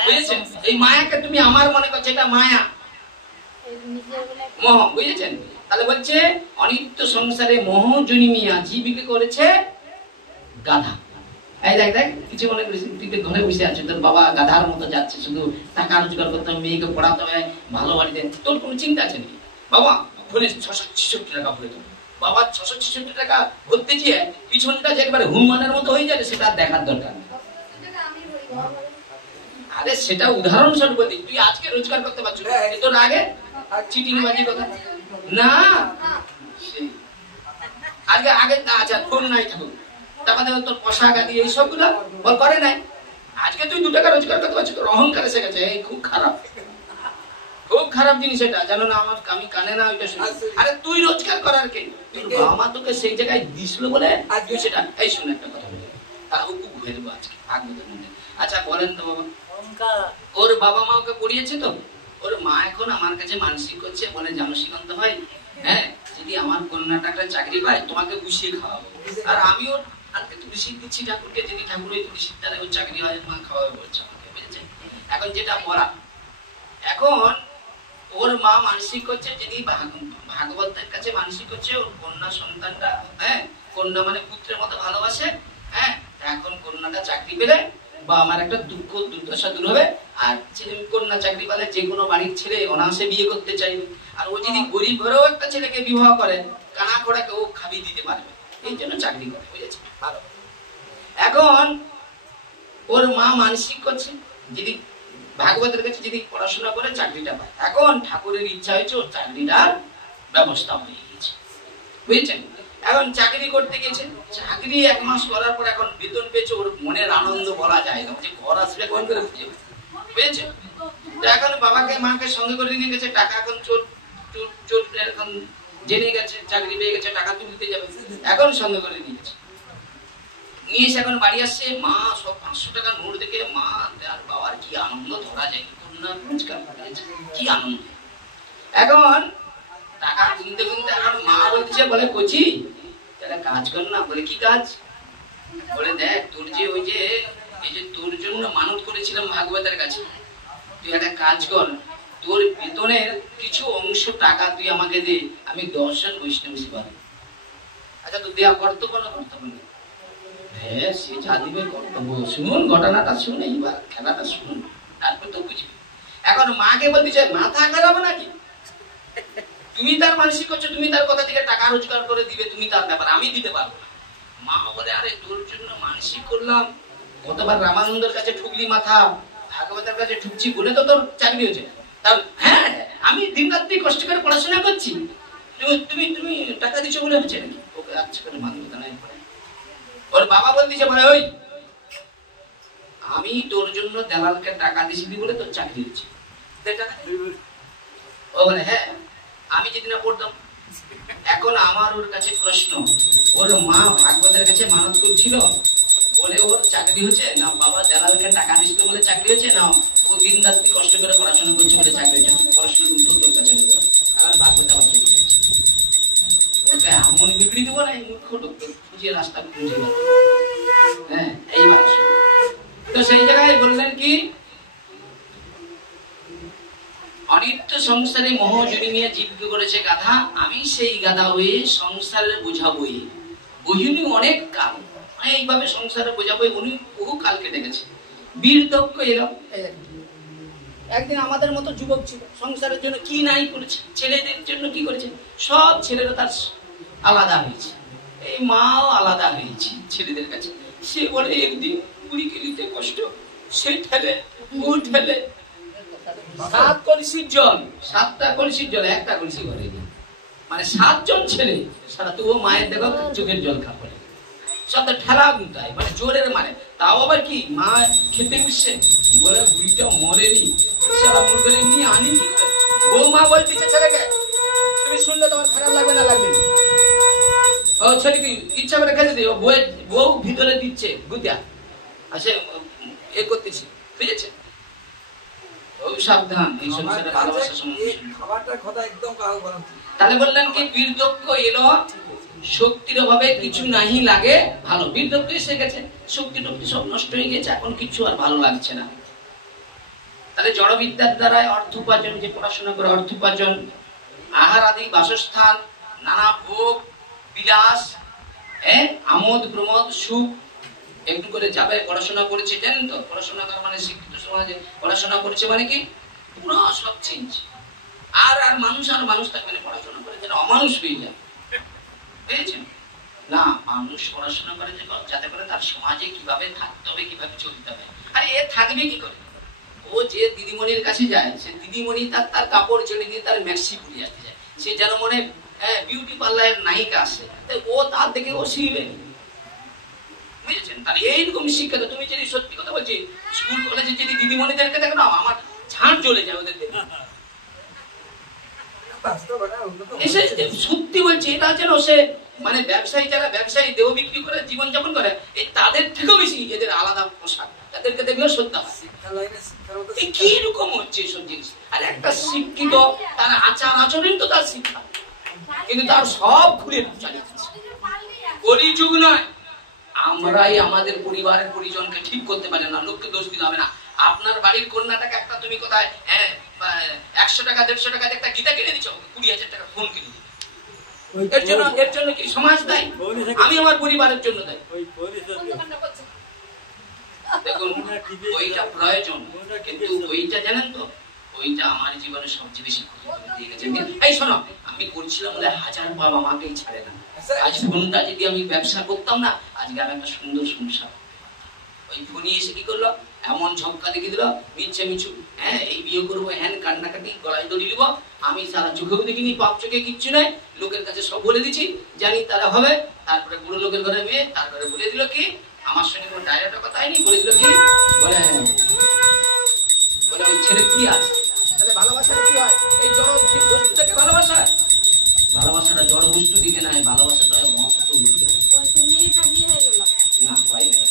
বুঝেছেন? এই মায়াকে তুমি আমার মনে করছো, এটা মায়া মোহ, বুঝেছেন? তাহলে বলছে অনিত্য সংসারে মোহ জন্মিয়া জীবিকা করেছে গাধা। এই দেখ দেখ কিছু মনে করিস তুই ঘরে বসে আছিস, তোর বাবা গাধার মতো যাচ্ছে, শুধু টাকা রোজগার করতে হবে, মেয়েকে পড়াতে হবে, ভালো বাড়িতে, তোর কোনো চিন্তা আছে নাকি? বাবা ফোনে 666 টাকা ভরে দেবো, বাবা 666 টাকা ভরতে গিয়ে পিছনটা যে একবারে হুমানের মতো হয়ে যাবে সেটা দেখার দরকার নেই। আরে সেটা উদাহরণস্বরূপ বলি, তুই আজকে রোজগার করতে পারছিস তোর আগে চিটিং বাজি কথা না। আগে আগে আচ্ছা ফোন নাই থাকুক, তারপরে তোর পোশাক আদি এই সবগুলো বল করে নাই। আজকে তুই 2 টাকা রোজগার করতে পারছিস, তোর অহংকার এসে গেছে। এই খুব খারাপ, খুব খারাপ জিনিস এটা, জানো না? আমার আমি কানে না ওইটা শুনি। আরে তুই রোজগার করার কে? তোর বাবা মা তোকে সেই জায়গায় দিছিল বলে তুই সেটা। এই শুনে একটা কথা বলি, তাও খুব ঘুরে দেবো আজকে ভাগবতের মধ্যে। আচ্ছা বলেন তো বাবা, ওর বাবা মা ওকে পড়িয়েছে তো? ওর মা এখন আমার কাছে মানসিক করছে, বলে জানসিকান্ত ভাই, হ্যাঁ যদি আমার কন্যাটা একটা চাকরি পায় তোমাকে গুছিয়ে খাওয়াবো। আর আমিও আজকে তুলসী দিচ্ছি ঠাকুরকে, যদি ঠাকুর ওই তুলসীর দ্বারা ওর চাকরি হয় মা খাওয়াবে বলছে আমাকে, বুঝেছেন? এখন যেটা বলা, এখন ওর মা মানসিক করছে, যদি ভাগবতের কাছে মানসিক করছে ওর কন্যা সন্তানটা, হ্যাঁ কন্যা মানে পুত্রের মতো ভালোবাসে, হ্যাঁ এখন কন্যাটা চাকরি পেলে বা আমার একটা দুঃখ দুর্দশা দূর হবে। আর কন্যা চাকরি পেলে যে কোনো বাড়ির ছেলে অনায়াসে বিয়ে করতে চাইবে। আর ও যদি গরিব ঘরেও একটা ছেলেকে বিবাহ করে, কানা খোড়াকে ও খাবিয়ে দিতে পারবে, এই জন্য চাকরি করে, বুঝেছে? ভালো। এখন ওর মা মানসিক করছে যদি ভাগবতের কাছে যদি পড়াশোনা করে চাকরিটা পায়। এখন ঠাকুরের ইচ্ছা হয়েছে ওর চাকরিটার ব্যবস্থা হয়ে গেছে, বুঝেছেন? এখন চাকরি করতে গেছে, চাকরি 1 মাস করার পর এখন বেতন পেয়েছে, ওর মনের আনন্দ বলা যায় না, যে ঘর আসবে কোন করে খুঁজে, বুঝেছেন? এখন বাবাকে মাকে সঙ্গে করে নিয়ে গেছে, টাকা এখন চোর এখন জেনে গেছে চাকরি পেয়ে গেছে, টাকা তুলতে যাবে, এখন সঙ্গে করে নিয়ে গেছে। নিয়ে এসে এখন বাড়ি আসছে, মা সব 500 টাকা নোট দেখে মা আর বাবার কি আনন্দ ধরা যায়, কি আনন্দ। এখন টাকা কিনতে কিনতে এখন মা বলছে, বলে কচি তাহলে কাজ কর না। বলে কি কাজ? বলে দেখ তোর যে ওই যে এই যে তোর জন্য মানত করেছিলাম ভাগবতের কাছে, তুই একটা কাজ কর, তোর বেতনের কিছু অংশ টাকা তুই আমাকে দে, আমি 10 জন বৈষ্ণব সেবা দেব। আচ্ছা তো দেয়া কর্তব্য না কর্তব্য না? হ্যাঁ সে যা দিবে কর্তব্য। শুনুন ঘটনাটা, শুনে এইবার খেলাটা শুনুন, তারপর তো বুঝবে। এখন মাকে বলতেছে মাথা খারাপ নাকি, তুমি তার মানসিক করছো, তুমি তার কথা থেকে টাকা রোজগার করে দিবে, তুমি তার ব্যাপার, আমি দিতে পারবো না। মা বলে আরে তোর জন্য মানসিক করলাম, কতবার রামানন্দের কাছে ঠুকলি মাথা, ভাগবতের কাছে ঠুকছি বলে তো তোর চাকরি হয়েছে। হ্যাঁ আমি দিন রাত্রি কষ্ট করে পড়াশোনা করছি, তুমি তুমি টাকা দিচ্ছ বলে হচ্ছে নাকি? ওকে আচ্ছা করে মানবতা নাই। ওর বাবা বলতেছে বলে ওই আমি তোর জন্য দালালকে টাকা দিছিলি বলে তোর চাকরি হচ্ছে। ও বলে হ্যাঁ আমি যেদিন পড়তাম। এখন আমার ওর কাছে প্রশ্ন, ওর মা ভাগবতের কাছে মানত করছিল বলে ওর চাকরি হচ্ছে না, বাবা দালালকে টাকা দিছিল বলে চাকরি হচ্ছে না, ও দিন রাত্রি কষ্ট করে পড়াশোনা করছে বলে চাকরি হচ্ছে? পড়াশোনার উত্তর তোর কাছে নেবো, আমার ভাগবত আবার চলে যাচ্ছে। ওকে এমন বিগড়ি দেবো না, এই মূর্খ লোক খুঁজে রাস্তা খুঁজে না। হ্যাঁ এইবার তো সেই জায়গায় বললেন কি, অনিত্য সংসারে মোহ জড়ি নিয়ে জীবকে করেছে গাধা, আমি সেই গাধা হয়ে সংসারের বোঝা বই বহিনী অনেক কাল, এইভাবে সংসারে বোঝা বই উনি বহু কাল কেটে গেছে। বীরদক্ষ এলো একদিন আমাদের মতো যুবক ছিল, সংসারের জন্য কি নাই করেছে, ছেলেদের জন্য কি করেছে, সব ছেলেরা তার আলাদা হয়েছে, এই মাও আলাদা হয়েছে ছেলেদের কাছে। সে বলে একদিন পুরী গেলিতে কষ্ট, সে ঠেলে ও ঠেলে 7 কলসির জল, 7টা কলসির জল 1টা কলসি করে, মানে 7 জন ছেলে সারা তবুও মায়ের দেখো চোখের জল খাবে, সব ঠেলা গুঁতায়, মানে জোরের মানে। তাও আবার কি মা খেতে বসছে বলে বুড়িটা মরেনি, সারা মোট করে নিয়ে আনি কি করে। বৌমা বলতেছে ছেলেকে তুমি শুনলে তোমার খারাপ লাগবে না লাগবে, ও ছেলেকে ইচ্ছা করে খেতে দিও, বউ ভিতরে দিচ্ছে গুতা আসে এ করতেছে, বুঝেছে? সাবধান এই সংসারে ভালোবাসা খাবারটার কথা একদম কাউ বলা। তাহলে বললেন কি বীরদক্ষ এলো, শক্তির অভাবে কিছু নাহি লাগে ভালো। বীরদক্ষ এসে গেছে, শক্তি টক্তি সব নষ্ট হয়ে গেছে, এখন কিছু আর ভালো লাগছে না। তাহলে জড়বিদ্যার দ্বারা অর্থ উপার্জন, যে পড়াশোনা করে অর্থ উপার্জন, আহার আদি বাসস্থান, নানা ভোগ বিলাস, আমোদ প্রমোদ সুখ, একটু করে যাবে। পড়াশোনা করেছে জানেন তো, পড়াশোনা করা মানে শিক্ষিত সমাজে পড়াশোনা করেছে মানে কি পুরো সব চেঞ্জ। আর মানুষ থাকবে না, পড়াশোনা করে যেন অমানুষ হয়ে যায়, বুঝেছেন না? মানুষ পড়াশোনা করে যাতে করে তার সমাজে কিভাবে থাকতে হবে, কিভাবে চলতে হবে। আরে এ থাকবে কি করে? ও যে দিদিমণির কাছে যায়, সে দিদিমণি তার কাপড় ছেড়ে দিয়ে তার ম্যাক্সি পরিয়ে আসতে যায়, সে যেন মনে বিউটি পার্লারের নায়িকা আসে, ও তার দেখে ও শিখবে, বুঝেছেন? তাহলে এইরকম শিক্ষা। তুমি যদি সত্যি কথা বলছি, স্কুল কলেজে যদি দিদিমণিদেরকে দেখো না, আমার ঝাঁট চলে যায় ওদের দেখে। সত্যি বলছি, এটা যেন সে মানে ব্যবসায়ী, যারা ব্যবসায়ী দেহ বিক্রি করে জীবন যাপন করে, এই তাদের থেকেও বেশি এদের আলাদা পোশাক, তাদেরকে দেখলেও শ্রদ্ধা হয়। কি রকম হচ্ছে সব জিনিস। আর একটা শিক্ষিত তার আচার আচরণ তো তার শিক্ষা, কিন্তু তার সব ঘুরে চালিয়ে যাচ্ছে। কলিযুগ নয়, আমরাই আমাদের পরিবারের পরিজনকে ঠিক করতে পারি না, লোককে দোষ দিতে হবে না। আপনার বাড়ির কন্যাটাকে একটা তুমি কোথায় 100 টাকা 150 টাকা একটা গীতা কিনে দিচ্ছ, 20,000 টাকা ফোন কিনে দিচ্ছ, এর জন্য কি সমাজ দায়ী? আমি আমার পরিবারের জন্য দায়ী। দেখুন ওইটা প্রয়োজন, কিন্তু ওইটা জানেন তো, ওইটা আমার জীবনে সবচেয়ে বেশি ক্ষতি করে দিয়ে গেছে। এই শোনো, আমি করছিলাম বলে 1000 বাবা মাকেই ছাড়ে না। আজ ফোনটা যদি আমি ব্যবসা করতাম না, আজকে আমি একটা সুন্দর সংসার। ওই এই ফোনে এসে কি করলো, এমন ঝমকা দেখে দিল, মিচ্ছে মিছু, হ্যাঁ এই বিয়ে করবো, হ্যাঁ কান্নাকাটি, গলায় দড়ি নিব। আমি সারা চোখেও দেখিনি, পাপ চোখে কিচ্ছু নাই, লোকের কাছে সব বলে দিচ্ছি, জানি তারা হবে। তারপরে বুড়ো লোকের ঘরে মেয়ে, তারপরে বলে দিল কি, আমার সঙ্গে কোনো ডাইরেক্ট কথা হয়নি, বলে দিল কি, বলে ওই ছেলে কি আছে। তাহলে ভালোবাসাটা কি হয়? এই জড় বস্তুটাকে ভালোবাসা, ভালোবাসাটা জড় বস্তু দিকে নাই, ভালোবাসাটা মহত্ব দিকে না হয় না।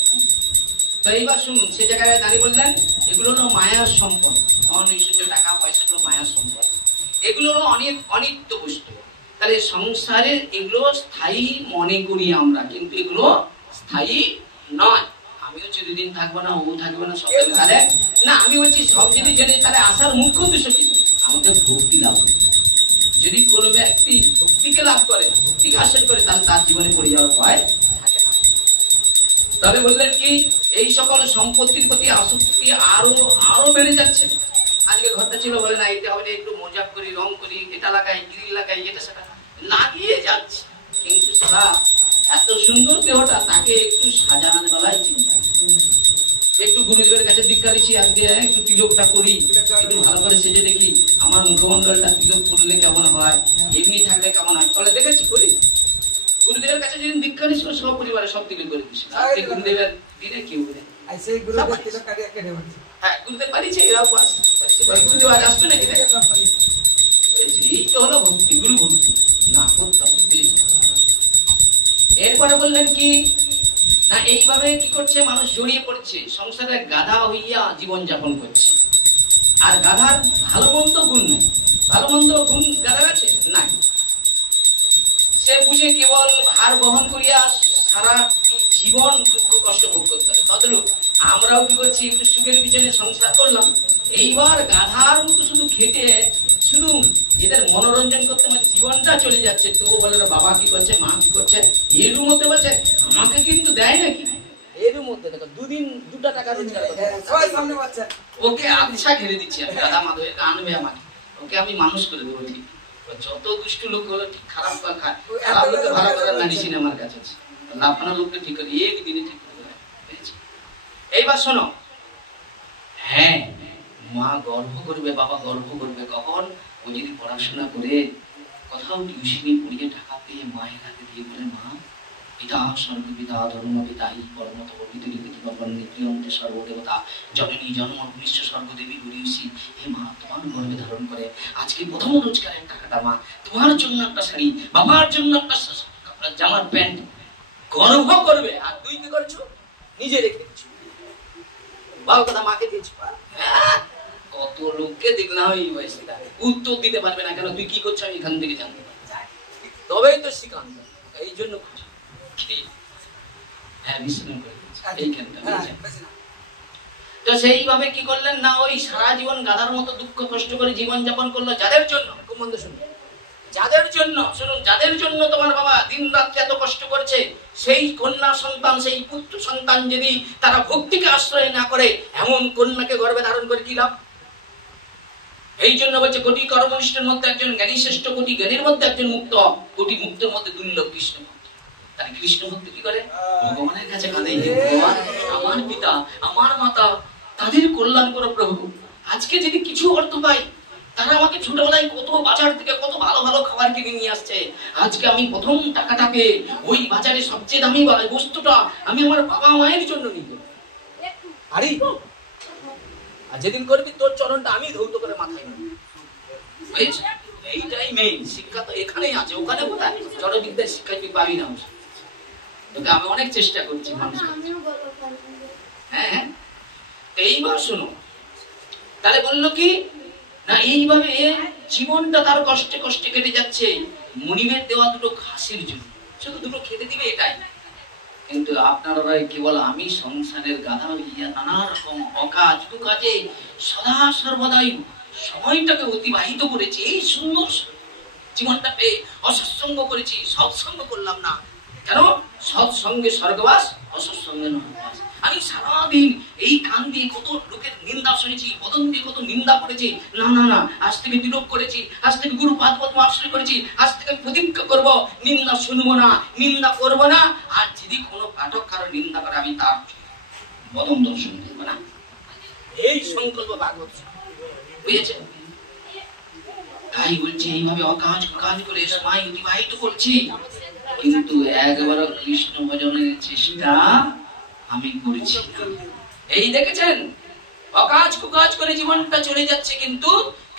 তো এইবার শুনুন, সে জায়গায় দাঁড়িয়ে বললেন এগুলো হলো মায়ার সম্পদ, অনৈশ্বর্য, টাকা পয়সা গুলো মায়ার সম্পদ, এগুলো হলো অনেক অনিত্য বস্তু। তাহলে সংসারের এগুলো স্থায়ী মনে করি আমরা, কিন্তু এগুলো স্থায়ী নয়। আমিও চিরদিন থাকবো না, ও থাকবে না, সব তাহলে না। আমি বলছি সব যদি জেনে, তাহলে আসার মুখ্য উদ্দেশ্য কি? আমাদের ভক্তি লাভ করে। যদি কোনো ব্যক্তি ভক্তিকে লাভ করে, ভক্তিকে হাসিল করে, তাহলে তার জীবনে পড়ে যাওয়ার ভয় থাকে না। তবে বললেন কি, এই সকল সম্পত্তির প্রতি আসক্তি আরো আরো বেড়ে যাচ্ছে। আজকে ঘরটা ছিল, বলে না এতে হবে, একটু মজাক করি, রং করি, এটা লাগাই, গ্রিল লাগাই, এটা সেটা লাগিয়ে যাচ্ছে। কিন্তু সারা এত সুন্দর দেহটা, তাকে একটু সাজানোর বেলায় চিন্তা, একটু গুরুদেবের কাছে দীক্ষা দিচ্ছি, আজকে একটু তিলকটা করি, একটু ভালো করে সেজে দেখি আমার মুখমন্ডলটা তিলক করলে কেমন হয়, এমনি থাকলে কেমন হয়। তাহলে দেখেছি করি। গুরুদেবের কাছে যেদিন দীক্ষা নিচ্ছিল, সব পরিবারে সব তিলক করে দিচ্ছি। আজকে গুরুদেবের দিনে কেউ নেই। হ্যাঁ, গুরুদেব পারিছে, এরাও গুরুদেব আজ আসবে নাকি? এই তো হলো ভক্তি, গুরু ভক্তি না করতাম। এরপরে বললেন কি না, এইভাবে কি করছে, মানুষ জড়িয়ে পড়ছে, সংসারে গাধা হইয়া জীবন যাপন করছে। আর গাধার ভালো মন্দ গুণ নাই, ভালো মন্দ গুণ গাধার আছে নাই। সে বুঝে কেবল ভার বহন করিয়া সারা জীবন দুঃখ কষ্ট ভোগ করতে হবে। তদ্রূপ আমরাও কি করছি, একটু সুখের পিছনে সংসার করলাম, এইবার গাধার মতো শুধু খেটে, শুধু এদের মনোরঞ্জন করতে আমার জীবনটা চলে যাচ্ছে। তবু বলে বাবা কি করছে, মা কি করছে, এর মধ্যে বলছে আমাকে কিন্তু দেয় নাকি, এর মধ্যে দেখো দুদিন 2 টাকা রোজগার করছে, ওকে আচ্ছা ঘিরে দিচ্ছি আমি, দাদা মাধবের আনবে আমাকে, ওকে আমি মানুষ করে দেবো। ঠিক, যত দুষ্ট লোক হলো ঠিক খারাপ খায়, খারাপ লোককে ভালো করার মেডিসিন আমার কাছে আছে, আপনার লোককে ঠিক করে একদিনে ঠিক করে দেয়। এইবার শোনো, হ্যাঁ মা গর্ব করবে, বাবা গর্ব করবে কখন, ও যদি পড়াশোনা করে কোথাও টিউশনি পড়িয়ে টাকা পেয়ে মায়ের হাতে দিয়ে বলে, মা পিতা স্বর্গপিতা ধর্ম পিতা হি পরমত পিতৃ সর্বদেবতা জননী জন্ম বিশ্ব স্বর্গদেবী গরিয়সী, হে মা তোমার গর্ভে ধারণ করে আজকে প্রথম রোজগারের টাকাটা মা তোমার জন্য একটা শাড়ি, বাবার জন্য একটা জামার প্যান্ট গর্ব করবে। আর তুই কি করছো, নিজে রেখে দিচ্ছ, বাবা কথা মাকে দিয়েছ। কত লোককে দেখলাম এই বয়সে উত্তর দিতে পারবে না, কেন তুই কি করছো আমি এখান থেকে জানতে পারি, তবেই তো শিখান। এই জন্য তো সেইভাবে কি করলেন না, ওই সারা জীবন গাধার মতো দুঃখ কষ্ট করে জীবন যাপন করলো। যাদের জন্য, খুব মন্দ শুনুন, যাদের জন্য, শুনুন, যাদের জন্য তোমার বাবা দিন রাত্রে এত কষ্ট করছে, সেই কন্যা সন্তান, সেই পুত্র সন্তান যদি তারা ভক্তিকে আশ্রয় না করে, এমন কন্যাকে গর্ভে ধারণ করে কি লাভ? এই জন্য বলছে কোটি কর্মনিষ্ঠের মধ্যে একজন জ্ঞানী শ্রেষ্ঠ, কোটি জ্ঞানীর মধ্যে একজন মুক্ত, কোটি মুক্তের মধ্যে দুর্লভ কৃষ্ণ ভক্ত। তাহলে কৃষ্ণ ভক্ত কি করে, ভগবানের কাছে কাঁদে, আমার পিতা আমার মাতা তাদের কল্যাণ করো প্রভু। আজকে যদি কিছু অর্থ পাই, তারা আমাকে ছোটবেলায় কত বাজার থেকে কত ভালো ভালো খাবার কিনে নিয়ে আসছে, আজকে আমি প্রথম টাকাটা পেয়ে ওই বাজারে সবচেয়ে দামি বস্তুটা আমি আমার বাবা মায়ের জন্য নিব। আরে আর যেদিন করবি তোর চরণটা আমি ধৌত করে মাথায় নেব। এইটাই মেইন শিক্ষা, তো এখানেই আছে, ওখানে কোথায় জড়বিদ্যার শিক্ষা তুই পাবি না। তোকে আমি অনেক চেষ্টা করছি মানুষ। হ্যাঁ, এইবার শোনো, তাহলে বললো কি না, এইভাবে জীবনটা তার কষ্টে কষ্টে কেটে যাচ্ছে। মনিবের দেওয়া দুটো ঘাসের জন্য, শুধু দুটো খেতে দিবে এটাই। কিন্তু আপনারা কেবল আমি সংসারের গাধা হইয়া নানা রকম অকাজ কুকাজে সদা সর্বদাই সময়টাকে অতিবাহিত করেছি। এই সুন্দর জীবনটা পেয়ে অসৎসঙ্গ করেছি, সৎসঙ্গ করলাম না। কেন? সৎসঙ্গে স্বর্গবাস, অসৎসঙ্গে নরকবাস। আমি সারাদিন এই কান দিয়ে কত লোকের নিন্দা শুনেছি, বদন দিয়ে কত নিন্দা করেছি। না না না, আজ থেকে তিলক করেছি, আজ থেকে গুরু পাদ পদ্ম আশ্রয় করেছি, আজ থেকে প্রতিজ্ঞা করব নিন্দা শুনবো না, নিন্দা করবো না। আর যদি কোনো পাঠক কারো নিন্দা করে, আমি তার প্রথম দর্শন করবে না, এই সংকল্প ভাগবত বুঝেছে। তাই বলছে এইভাবে অকাজ কাজ করে সময় অতিবাহিত করছি, কিন্তু একবারও কৃষ্ণ ভজনের চেষ্টা আমি করেছি না। এই দেখেছেন, অকাজ কুকাজ করে জীবনটা চলে যাচ্ছে, কিন্তু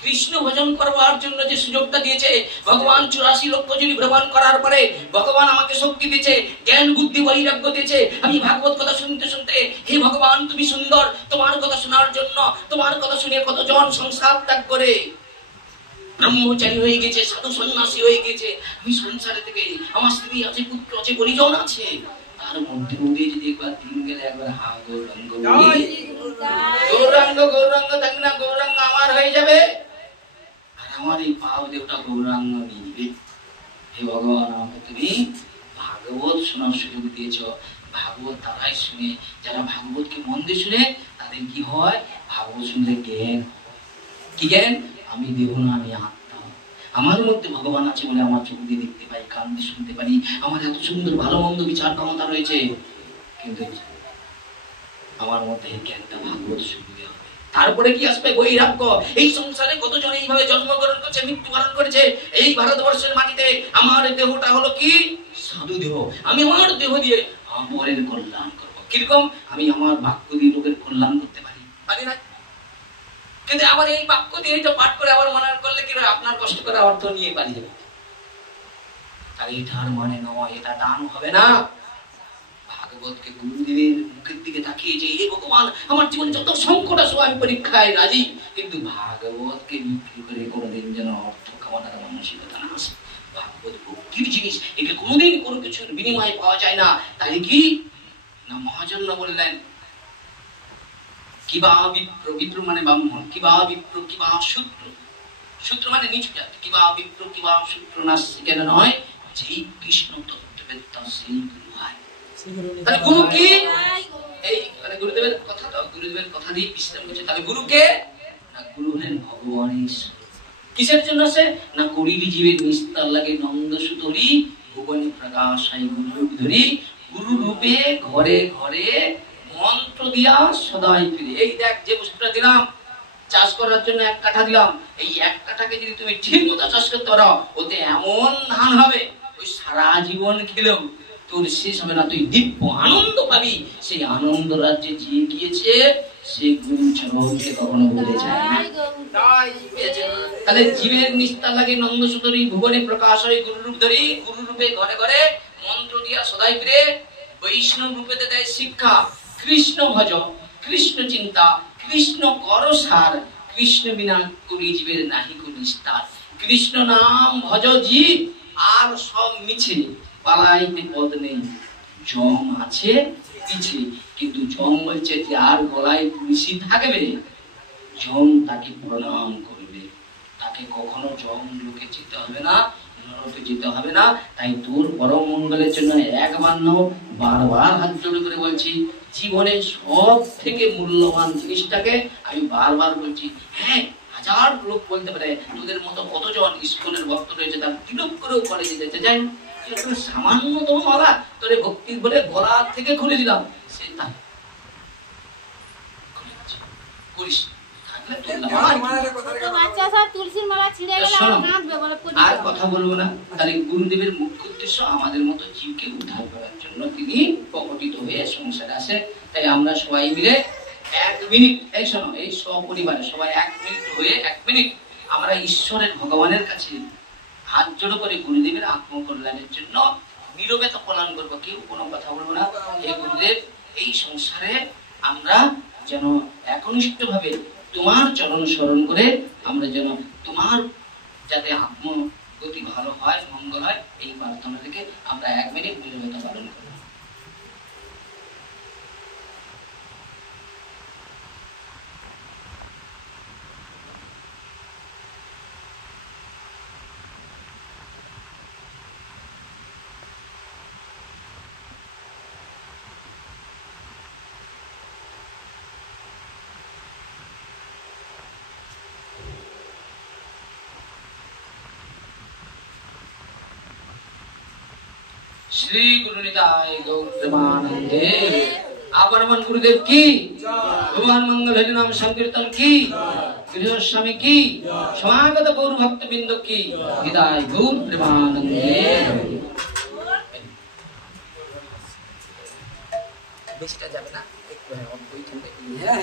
কৃষ্ণ ভজন করবার জন্য যে সুযোগটা দিয়েছে ভগবান, 84 লক্ষ জনী ভ্রমণ করার পরে ভগবান আমাকে শক্তি দিয়েছে, জ্ঞান বুদ্ধি বৈরাগ্য দিয়েছে। আমি ভাগবত কথা শুনতে শুনতে, হে ভগবান তুমি সুন্দর, তোমার কথা শোনার জন্য, তোমার কথা শুনে কতজন সংসার ত্যাগ করে ব্রহ্মচারী হয়ে গেছে, সাধু সন্ন্যাসী হয়ে গেছে। আমি সংসারে থেকে, আমার স্ত্রী আছে, পুত্র আছে, পরিজন আছে, তার মধ্যে মধ্যে যদি একবার দিন গেলে একবার হা গৌরাঙ্গ গৌরাঙ্গ গৌরাঙ্গ থাক না, গৌরাঙ্গ আমার হয়ে যাবে, আর আমার এই পাও দেবটা গৌরাঙ্গ নিবে। হে ভগবান, আমাকে তুমি ভাগবত শোনার সুযোগ দিয়েছ। ভাগবত তারাই শুনে, যারা ভাগবতকে মন দিয়ে শুনে তাদের কি হয়, ভাগবত শুনলে জ্ঞান। কি জ্ঞান? আমি দেহ না, আমি আত্মা, আমার মধ্যে ভগবান আছে বলে আমার চোখ দিয়ে দেখতে পাই, কান দিয়ে শুনতে পারি, আমার এত সুন্দর ভালো মন্দ বিচার ক্ষমতা রয়েছে, কিন্তু আমার মধ্যে এই জ্ঞানটা ভাগবত শুনতে হবে। তারপরে কি আসবে? বৈরাগ্য। এই সংসারে কতজন এইভাবে জন্মগ্রহণ করছে, মৃত্যুবরণ করেছে। এই ভারতবর্ষের মাটিতে আমার দেহটা হলো কি সাধু দেহ, আমি আমার দেহ দিয়ে পরের কল্যাণ করবো। কিরকম? আমি আমার বাক্য দিয়ে লোকের কল্যাণ করতে পারি, পারি না? কিন্তু আবার এই বাক্য দিয়ে পাঠ করে আবার মনে করলে কি আপনার কষ্ট করে অর্থ নিয়ে পালিয়ে যাবে, তাহলে এটার মানে নয়, এটা দান হবে না। ভাগবতকে গুরুদেবের মুখের দিকে তাকিয়ে যে হে ভগবান, আমার জীবনে যত সংকট আসো আমি পরীক্ষায় রাজি, কিন্তু ভাগবতকে বিক্রি করে কোনোদিন যেন অর্থ কামানোর মানসিকতা না আসে। ভাগবত ভক্তির জিনিস, একে কোনোদিন কোনো কিছুর বিনিময়ে পাওয়া যায় না। তাই কি না মহাজন বললেন, কিবা বিপ্র, বিপ্র মানে ব্রাহ্মণ, কিবা বিপ্র কিবা শূদ্র, শূদ্র মানে নিচু জাতি, কিবা বিপ্র কিবা শূদ্র না কেন নয়, যেই কৃষ্ণ তত্ত্ববেত্তা সেই গুরু হয়। তাহলে গুরু কি? এই মানে গুরুদেবের কথা, তো গুরুদেবের কথা দিয়ে বিশ্লেষণ করছে। তাহলে গুরুকে না, গুরু হলেন ভগবান ঈশ্বর। কিসের জন্য সে না, করিবি জীবের নিস্তার লাগে নন্দ সুতরি ভুবনে প্রকাশ হয় গুরু ধরি, গুরু রূপে ঘরে ঘরে মন্ত্র দিয়া সদাই ফিরে। এই দেখ যে বস্তুটা দিলাম চাষ করার জন্য 1 কাঠা দিলাম, এই 1 কাঠাকে যদি তুমি ঠিক মতো চাষ করতে পারো, ওতে এমন ধান হবে ওই সারা জীবন খেলেও তোর শেষ হবে না, তুই দিব্য আনন্দ পাবি। সেই আনন্দ রাজ্যে যে গিয়েছে সে গুরু চরণকে কখনো ভুলে যায় না। তাহলে জীবের নিস্তার লাগে নন্দ সুতরি ভুবনে প্রকাশ হয় গুরু রূপ ধরি, গুরু রূপে ঘরে ঘরে মন্ত্র দিয়া সদাই ফিরে, বৈষ্ণব রূপেতে দেয় শিক্ষা। কৃষ্ণ ভজ, কৃষ্ণ চিন্তা, কৃষ্ণ করসার, কৃষ্ণ বিনা করি জীবের নাহি কো নিস্তার। কৃষ্ণ নাম ভজ জীব, আর সব মিছে, পালাইতে পথ নেই, জম আছে পিছে। কিন্তু জম বলছে যে আর গলায় পুলিশি থাকবে, জম তাকে প্রণাম করবে, তাকে কখনো জম লোকে যেতে হবে না, নরকে যেতে হবে না। তাই তোর পরম মঙ্গলের জন্য একবার নয়, বারবার হাত জোড়ে করে বলছি, জীবনের সব থেকে মূল্যবান জিনিসটাকে আমি বারবার বলছি। হ্যাঁ, 1000 লোক বলতে পারে তোদের মতো কতজন ইস্কনের ভক্ত রয়েছে, তার তিলক করেও কলেজে যেতে চাই, সামান্যতম মালা তোরে ভক্তির বলে গলা থেকে খুলে দিলাম, সে তাই করিস। আর কথা বলবো না। তাহলে গুরুদেবের মুখ্য উদ্দেশ্য আমাদের মতো জীবকে উদ্ধার করার জন্য তিনি প্রকটিত হয়ে সংসারে আসে। তাই আমরা সবাই মিলে 1 মিনিট, এই শোনো, এই সপরিবারে সবাই 1 মিনিট হয়ে 1 মিনিট আমরা ঈশ্বরের ভগবানের কাছে হাত জোড়ো করে গুরুদেবের আত্মকল্যাণের জন্য নীরবে তো প্রণাম করবো, কেউ কোনো কথা বলবো না। হে গুরুদেব, এই সংসারে আমরা যেন একনিষ্ঠ ভাবে তোমার চরণ স্মরণ করে আমরা যেন তোমার যাতে আত্মগতি ভালো হয়, মঙ্গল হয়, এই প্রার্থনা থেকে আমরা 1 মিনিট নীরবতা পালন করব। श्री गुरु निताय गौर प्रेमानंदे। आपन मन गुरुदेव की भगवान मंगल हरि नाम संकीर्तन की गृह स्वामी की समागत गौर भक्त बिंदु की हृदय गौर प्रेमानंदे बेस्टा जाबे ना एक है और कोई ठंडे नहीं है